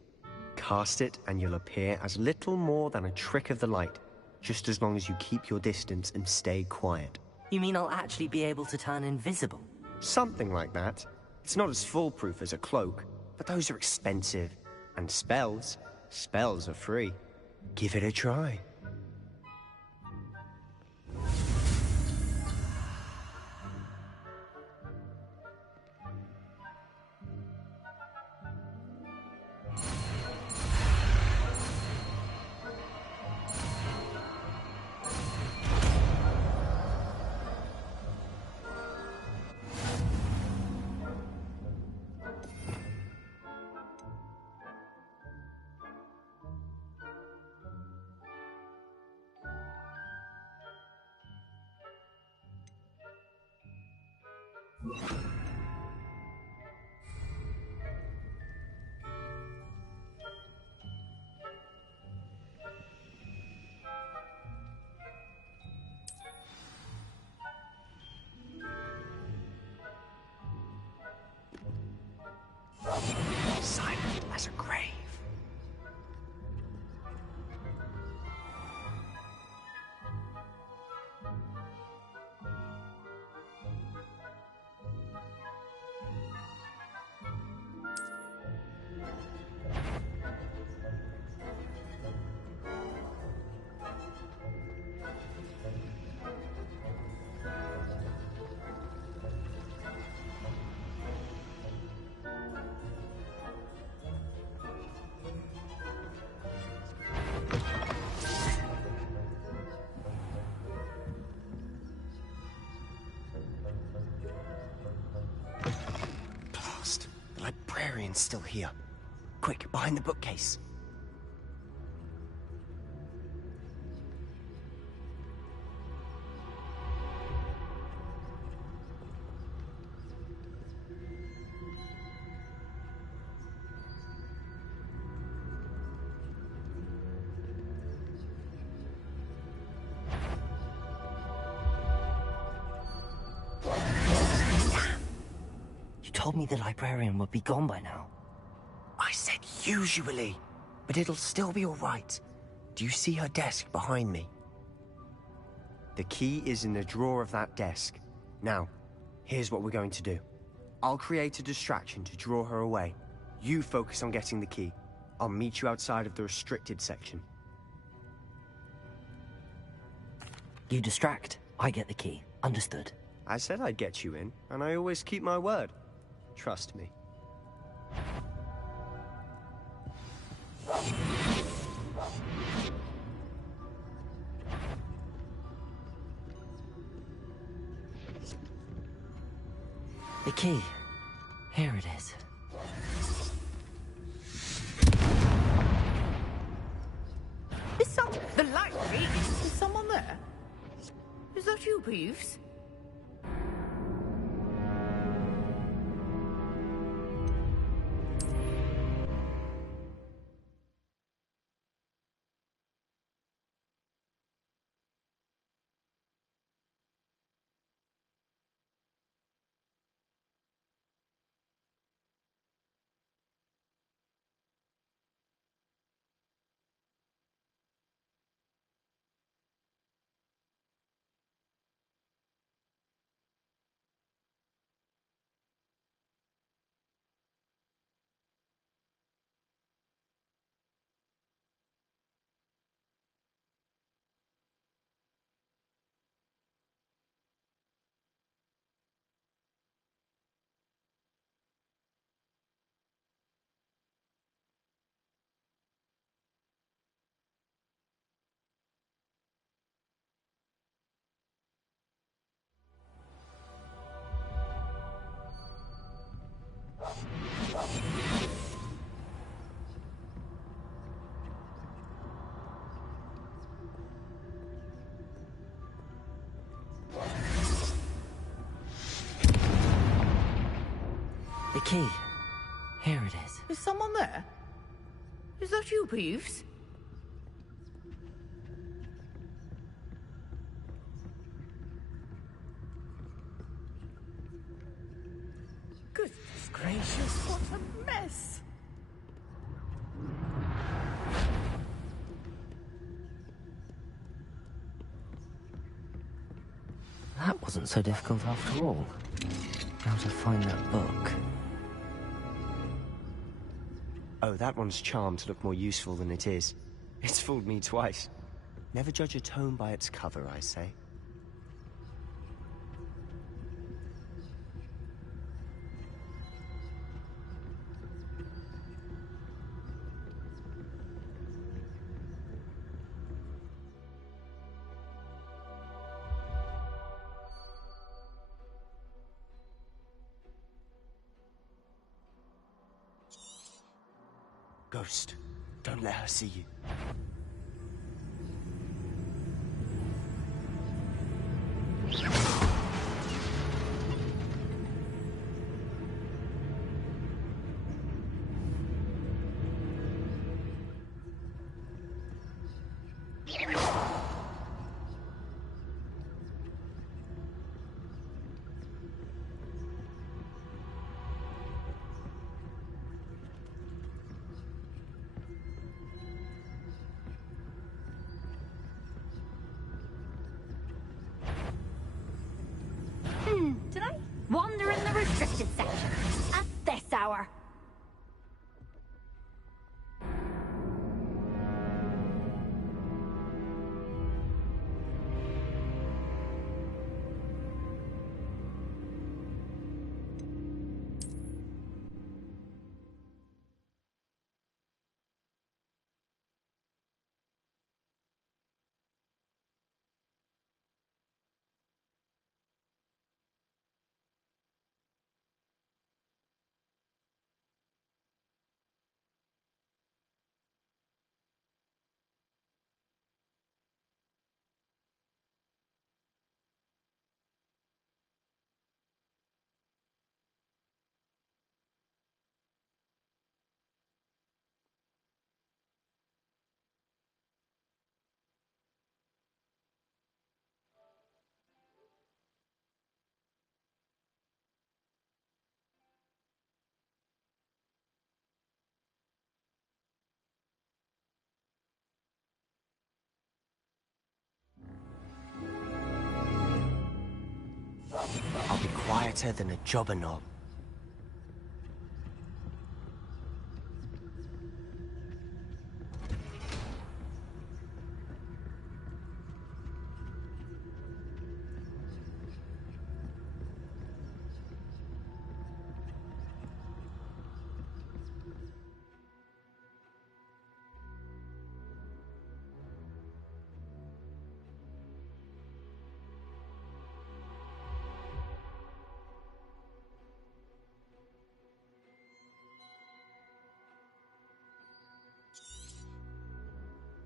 Cast it and you'll appear as little more than a trick of the light, just as long as you keep your distance and stay quiet. You mean I'll actually be able to turn invisible? Something like that. It's not as foolproof as a cloak, but those are expensive. And spells are free. Give it a try. Silent as a grave. Librarian's still here. Quick, behind the bookcase. Told me the librarian would be gone by now. I said usually, but it'll still be all right. Do you see her desk behind me? The key is in the drawer of that desk. Now, here's what we're going to do. I'll create a distraction to draw her away. You focus on getting the key. I'll meet you outside of the restricted section. You distract, I get the key. Understood. I said I'd get you in, and I always keep my word. Trust me. The key. Here it is. The library? Is someone there? Is that you, Peeves? The key. Here it is. Is someone there? Is that you, Peeves? Goodness gracious, what a mess! That wasn't so difficult after all. How to find that book. Oh, that one's charmed to look more useful than it is. It's fooled me twice. Never judge a tome by its cover, I say. Ghost, don't let her see you. Did I wander in the restricted section at this hour? I'll be quieter than a jobberknoll.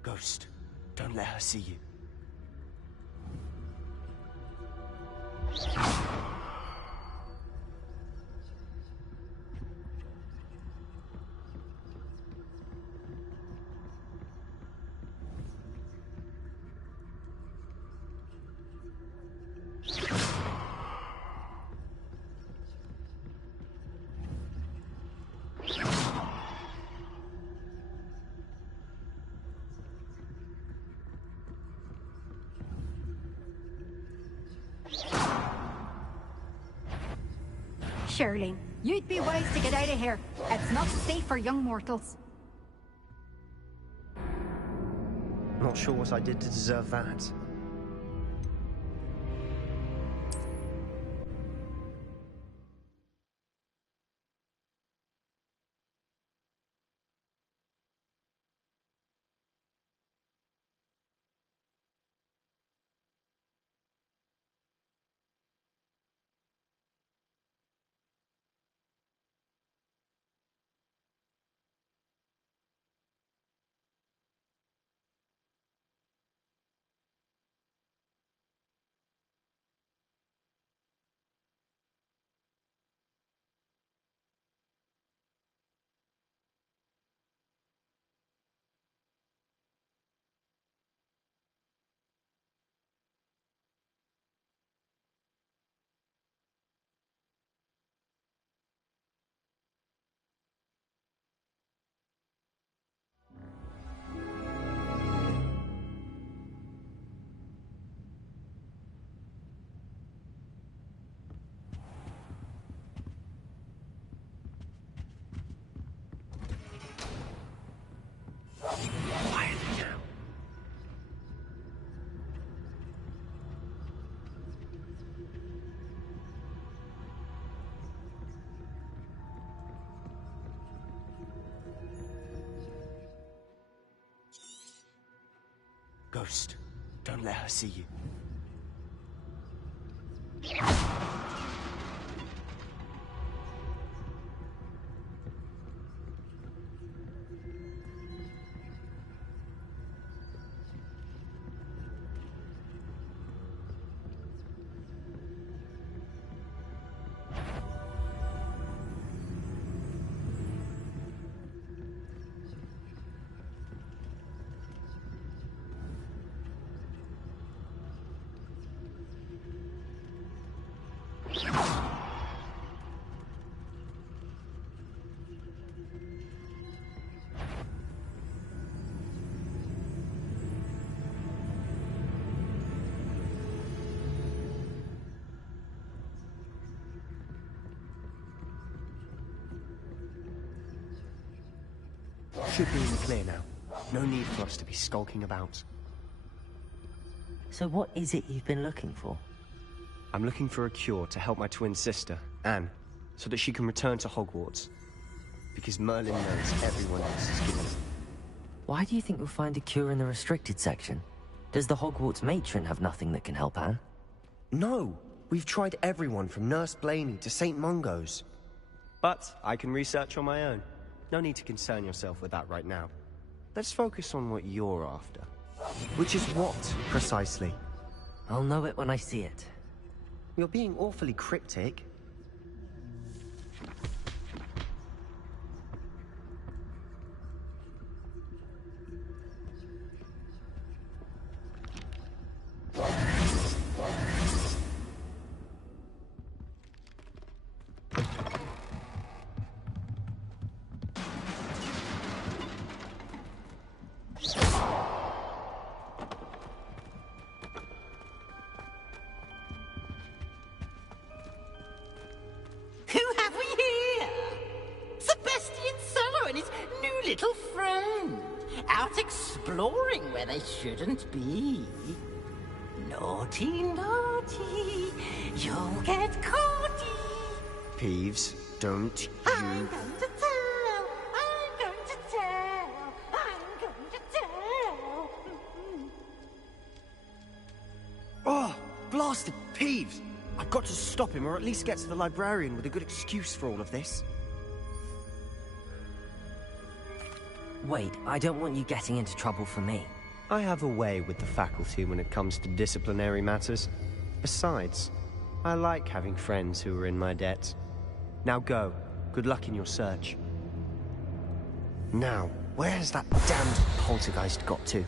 Ghost, don't let her see you. Surely, you'd be wise to get out of here. It's not safe for young mortals. Not sure what I did to deserve that. Ghost, don't let her see you. Should be in the clear now. No need for us to be skulking about. So what is it you've been looking for? I'm looking for a cure to help my twin sister, Anne, so that she can return to Hogwarts. Because Merlin knows everyone else is given. Why do you think we'll find a cure in the restricted section? Does the Hogwarts matron have nothing that can help Anne? No! We've tried everyone from Nurse Blaney to St. Mungo's. But I can research on my own. No need to concern yourself with that right now. Let's focus on what you're after. Which is what, precisely? I'll know it when I see it. You're being awfully cryptic. Little friend, out exploring where they shouldn't be. Naughty, naughty, you'll get caughty. Peeves, don't you... I'm going to tell, I'm going to tell, I'm going to tell. Oh, blasted Peeves! I've got to stop him, or at least get to the librarian with a good excuse for all of this. Wait, I don't want you getting into trouble for me. I have a way with the faculty when it comes to disciplinary matters. Besides, I like having friends who are in my debt. Now go. Good luck in your search. Now, where has that damned poltergeist got to?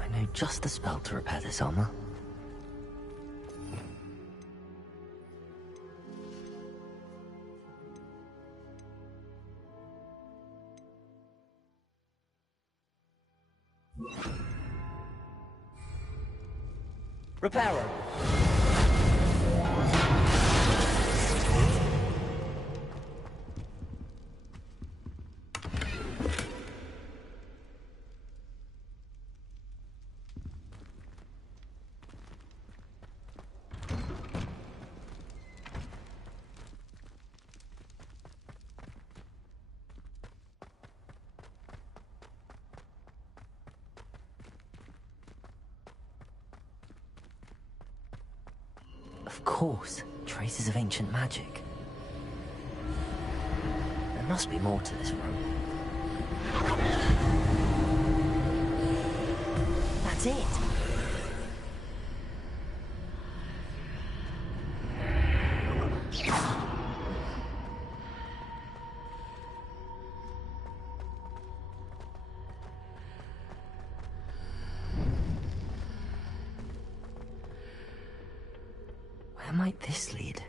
I know just the spell to repair this armor. Repairer! Of course, traces of ancient magic. There must be more to this room. That's it! Where might this lead?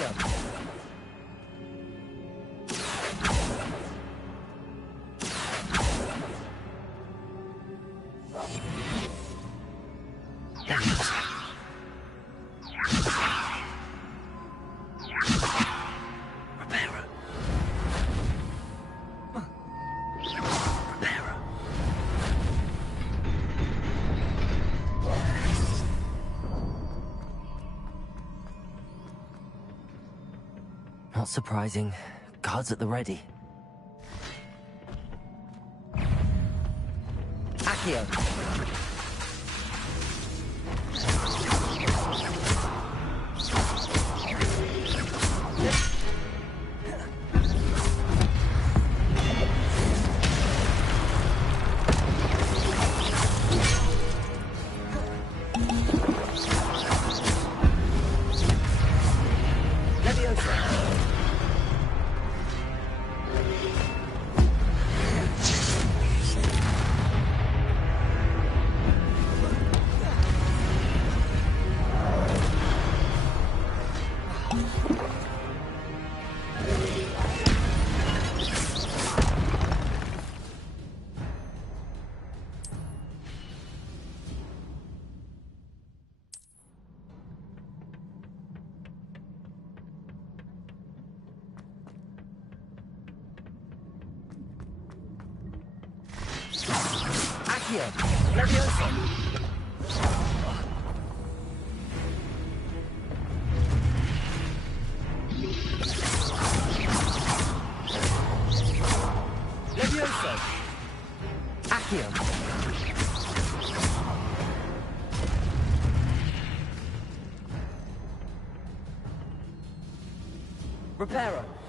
Accio! Not surprising. Guards at the ready. Accio! Levioso! Levioso! Accio! Reparo!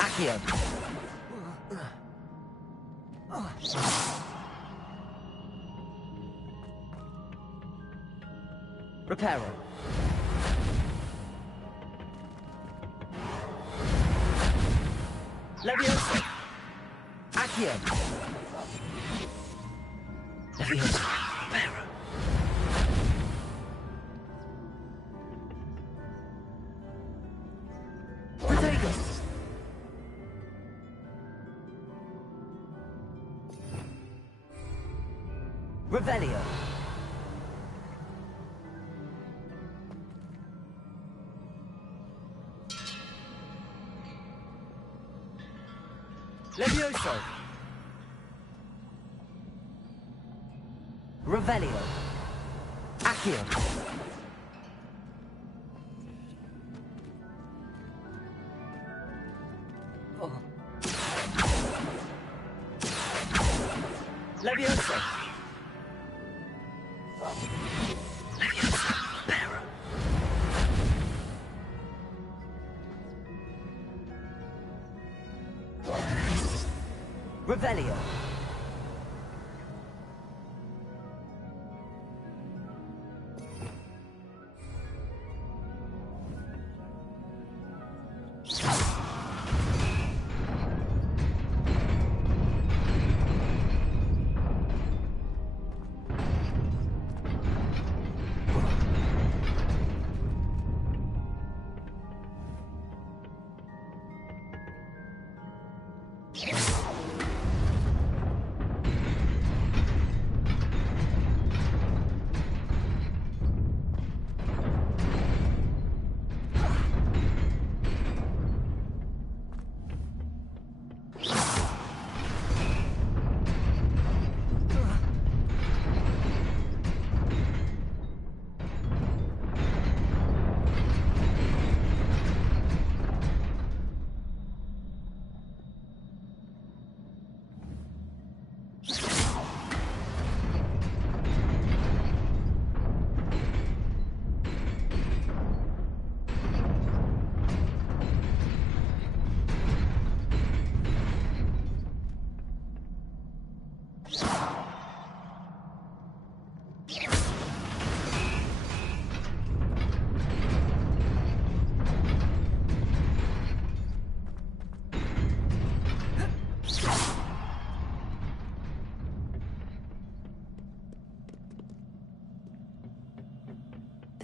Accio! Reparo! Levioso! Accio! Levioso! Reparo! Protego! Revelio! Levioso! Revelio! Accio! Oh. Levioso! Levioso! Reparo! Revelio!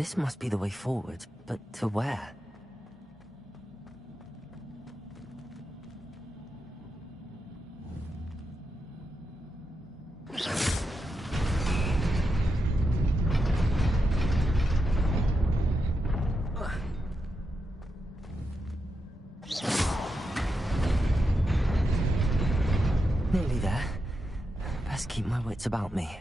This must be the way forward, but to where? Nearly there. Best keep my wits about me.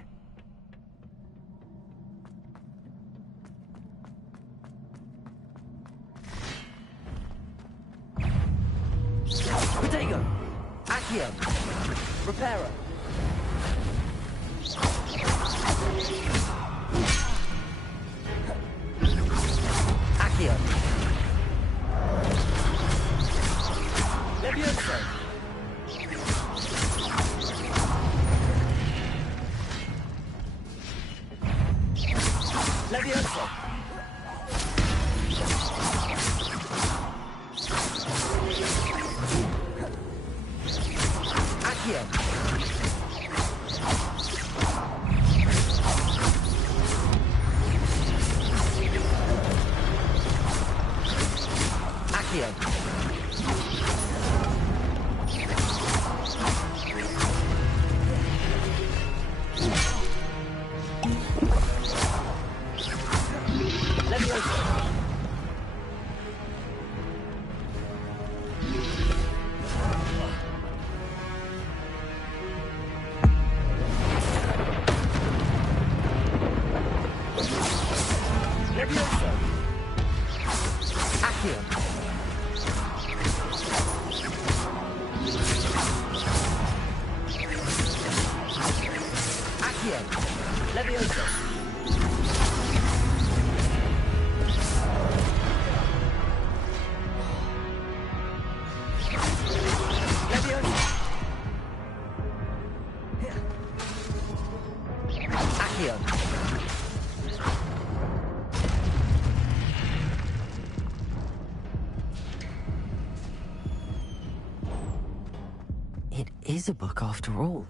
Protego! Accio! Reparo! Accio! Levioso! Levioso! Accio! Accio! Levioso! Levioso! Accio! Accio! Levioso! Levioso! Accio! It is a book after all.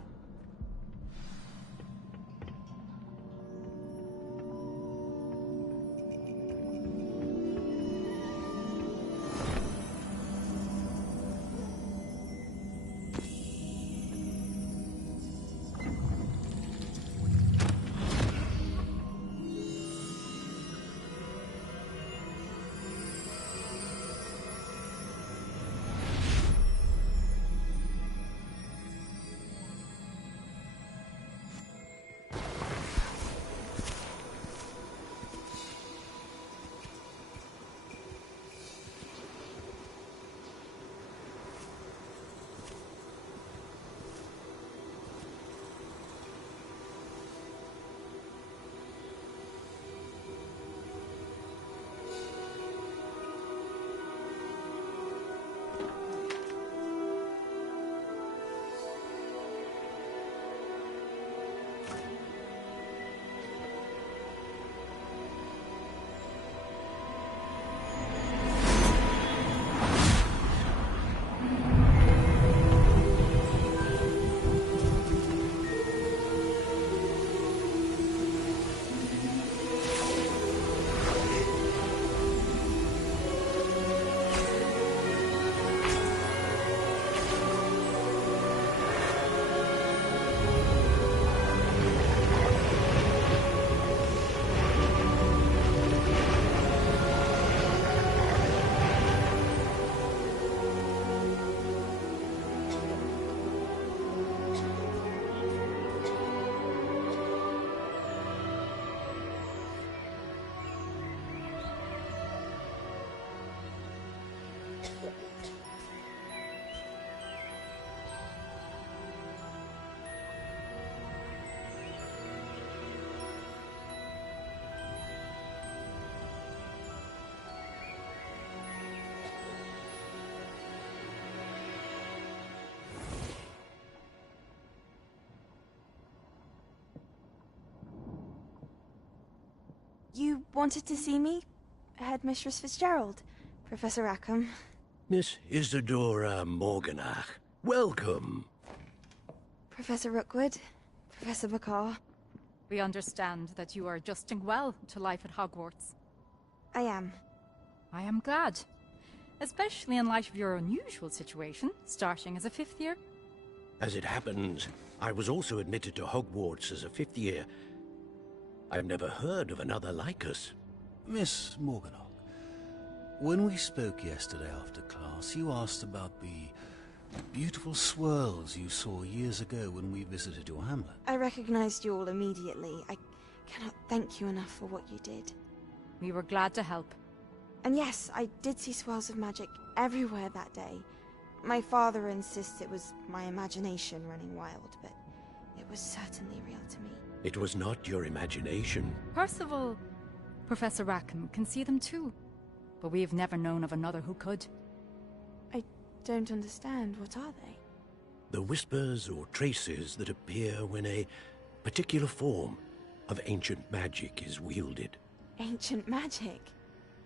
You wanted to see me? Headmistress Fitzgerald, Professor Rackham. Miss Isadora Morganach, welcome. Professor Rookwood, Professor Bakar. We understand that you are adjusting well to life at Hogwarts. I am. I am glad. Especially in light of your unusual situation, starting as a 5th year. As it happens, I was also admitted to Hogwarts as a 5th year. I've never heard of another like us. Miss Morganach, when we spoke yesterday after class, you asked about the beautiful swirls you saw years ago when we visited your hamlet. I recognized you all immediately. I cannot thank you enough for what you did. We were glad to help. And yes, I did see swirls of magic everywhere that day. My father insists it was my imagination running wild, but it was certainly real to me. It was not your imagination. Percival, Professor Rackham can see them too. But we have never known of another who could. I don't understand. What are they? The whispers or traces that appear when a particular form of ancient magic is wielded. Ancient magic?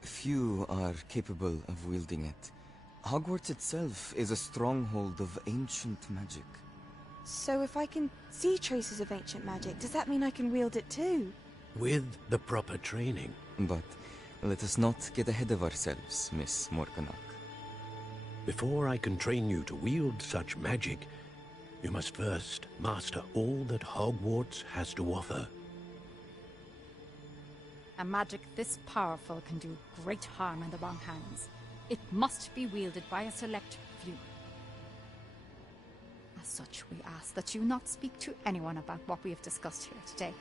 Few are capable of wielding it. Hogwarts itself is a stronghold of ancient magic. So if I can see traces of ancient magic, does that mean I can wield it too? With the proper training. But let us not get ahead of ourselves, Miss Morganach. Before I can train you to wield such magic, you must first master all that Hogwarts has to offer. A magic this powerful can do great harm in the wrong hands. It must be wielded by a select few. As such, we ask that you not speak to anyone about what we have discussed here today.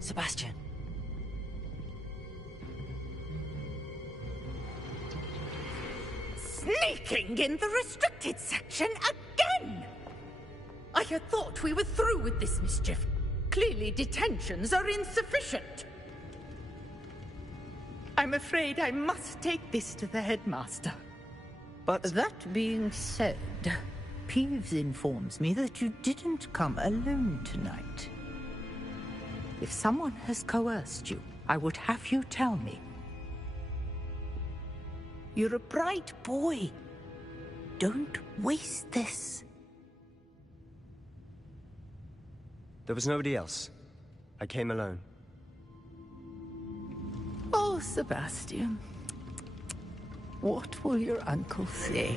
Sebastian. Sneaking in the restricted section again! I had thought we were through with this mischief. Clearly detentions are insufficient. I'm afraid I must take this to the headmaster. But that being said, Peeves informs me that you didn't come alone tonight. If someone has coerced you, I would have you tell me. You're a bright boy. Don't waste this. There was nobody else. I came alone. Oh, Sebastian. What will your uncle say?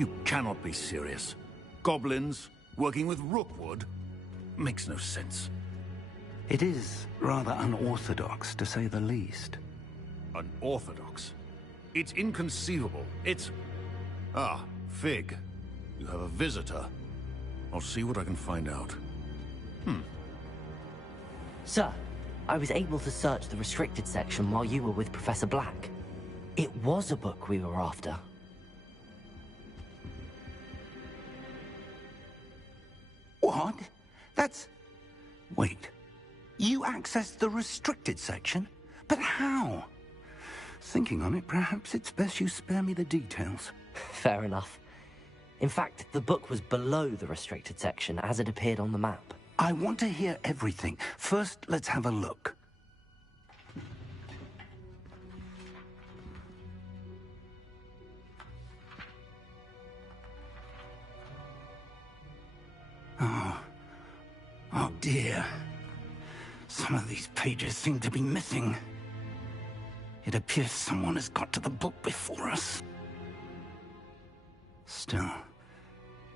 You cannot be serious. Goblins working with Rookwood? Makes no sense. It is rather unorthodox, to say the least. Unorthodox? It's inconceivable. It's... Ah, Fig. You have a visitor. I'll see what I can find out. Sir, I was able to search the restricted section while you were with Professor Black. It was a book we were after. What? That's... Wait. You accessed the restricted section? But how? Thinking on it, perhaps it's best you spare me the details. Fair enough. In fact, the book was below the restricted section as it appeared on the map. I want to hear everything. First, let's have a look. Oh dear. Some of these pages seem to be missing. It appears someone has got to the book before us. Still,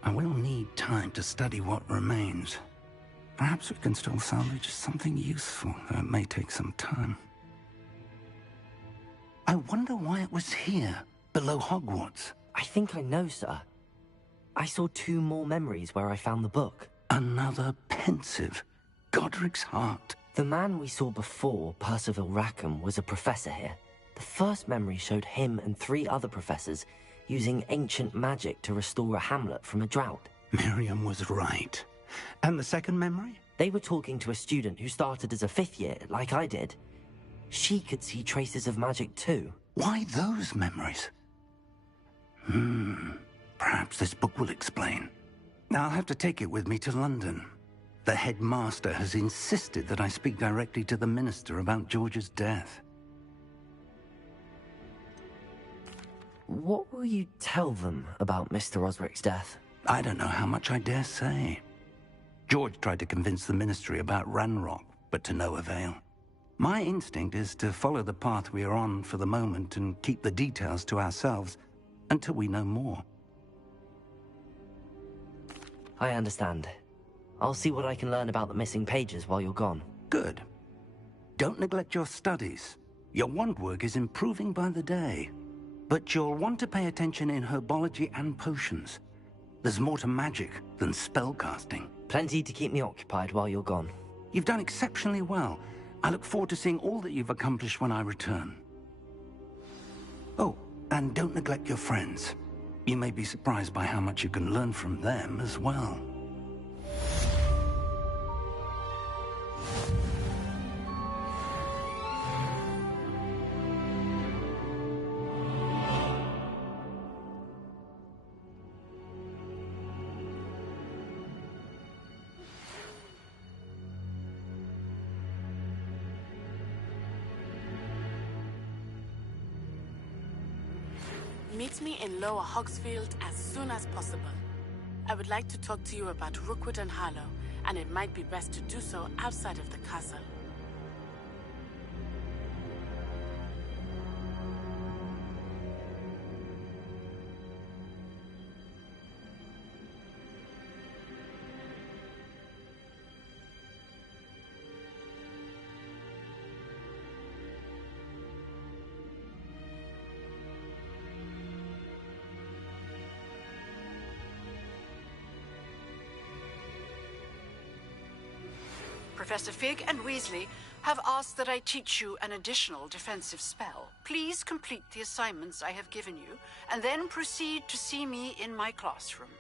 I will need time to study what remains. Perhaps we can still salvage something useful, though it may take some time. I wonder why it was here, below Hogwarts. I think I know, sir. I saw 2 more memories where I found the book. Another pensive. Godric's heart. The man we saw before, Percival Rackham, was a professor here. The first memory showed him and 3 other professors using ancient magic to restore a hamlet from a drought. Miriam was right. And the second memory? They were talking to a student who started as a 5th year, like I did. She could see traces of magic too. Why those memories? Perhaps this book will explain. I'll have to take it with me to London. The headmaster has insisted that I speak directly to the minister about George's death. What will you tell them about Mr. Osric's death? I don't know how much I dare say. George tried to convince the ministry about Ranrock, but to no avail. My instinct is to follow the path we are on for the moment and keep the details to ourselves until we know more. I understand. I'll see what I can learn about the missing pages while you're gone. Good. Don't neglect your studies. Your wand work is improving by the day. But you'll want to pay attention in herbology and potions. There's more to magic than spellcasting. Plenty to keep me occupied while you're gone. You've done exceptionally well. I look forward to seeing all that you've accomplished when I return. Oh, and don't neglect your friends. You may be surprised by how much you can learn from them as well. Meet me in Lower Hogsfield as soon as possible. I would like to talk to you about Rookwood and Harlow, and it might be best to do so outside of the castle. Professor Fig and Weasley have asked that I teach you an additional defensive spell. Please complete the assignments I have given you, and then proceed to see me in my classroom.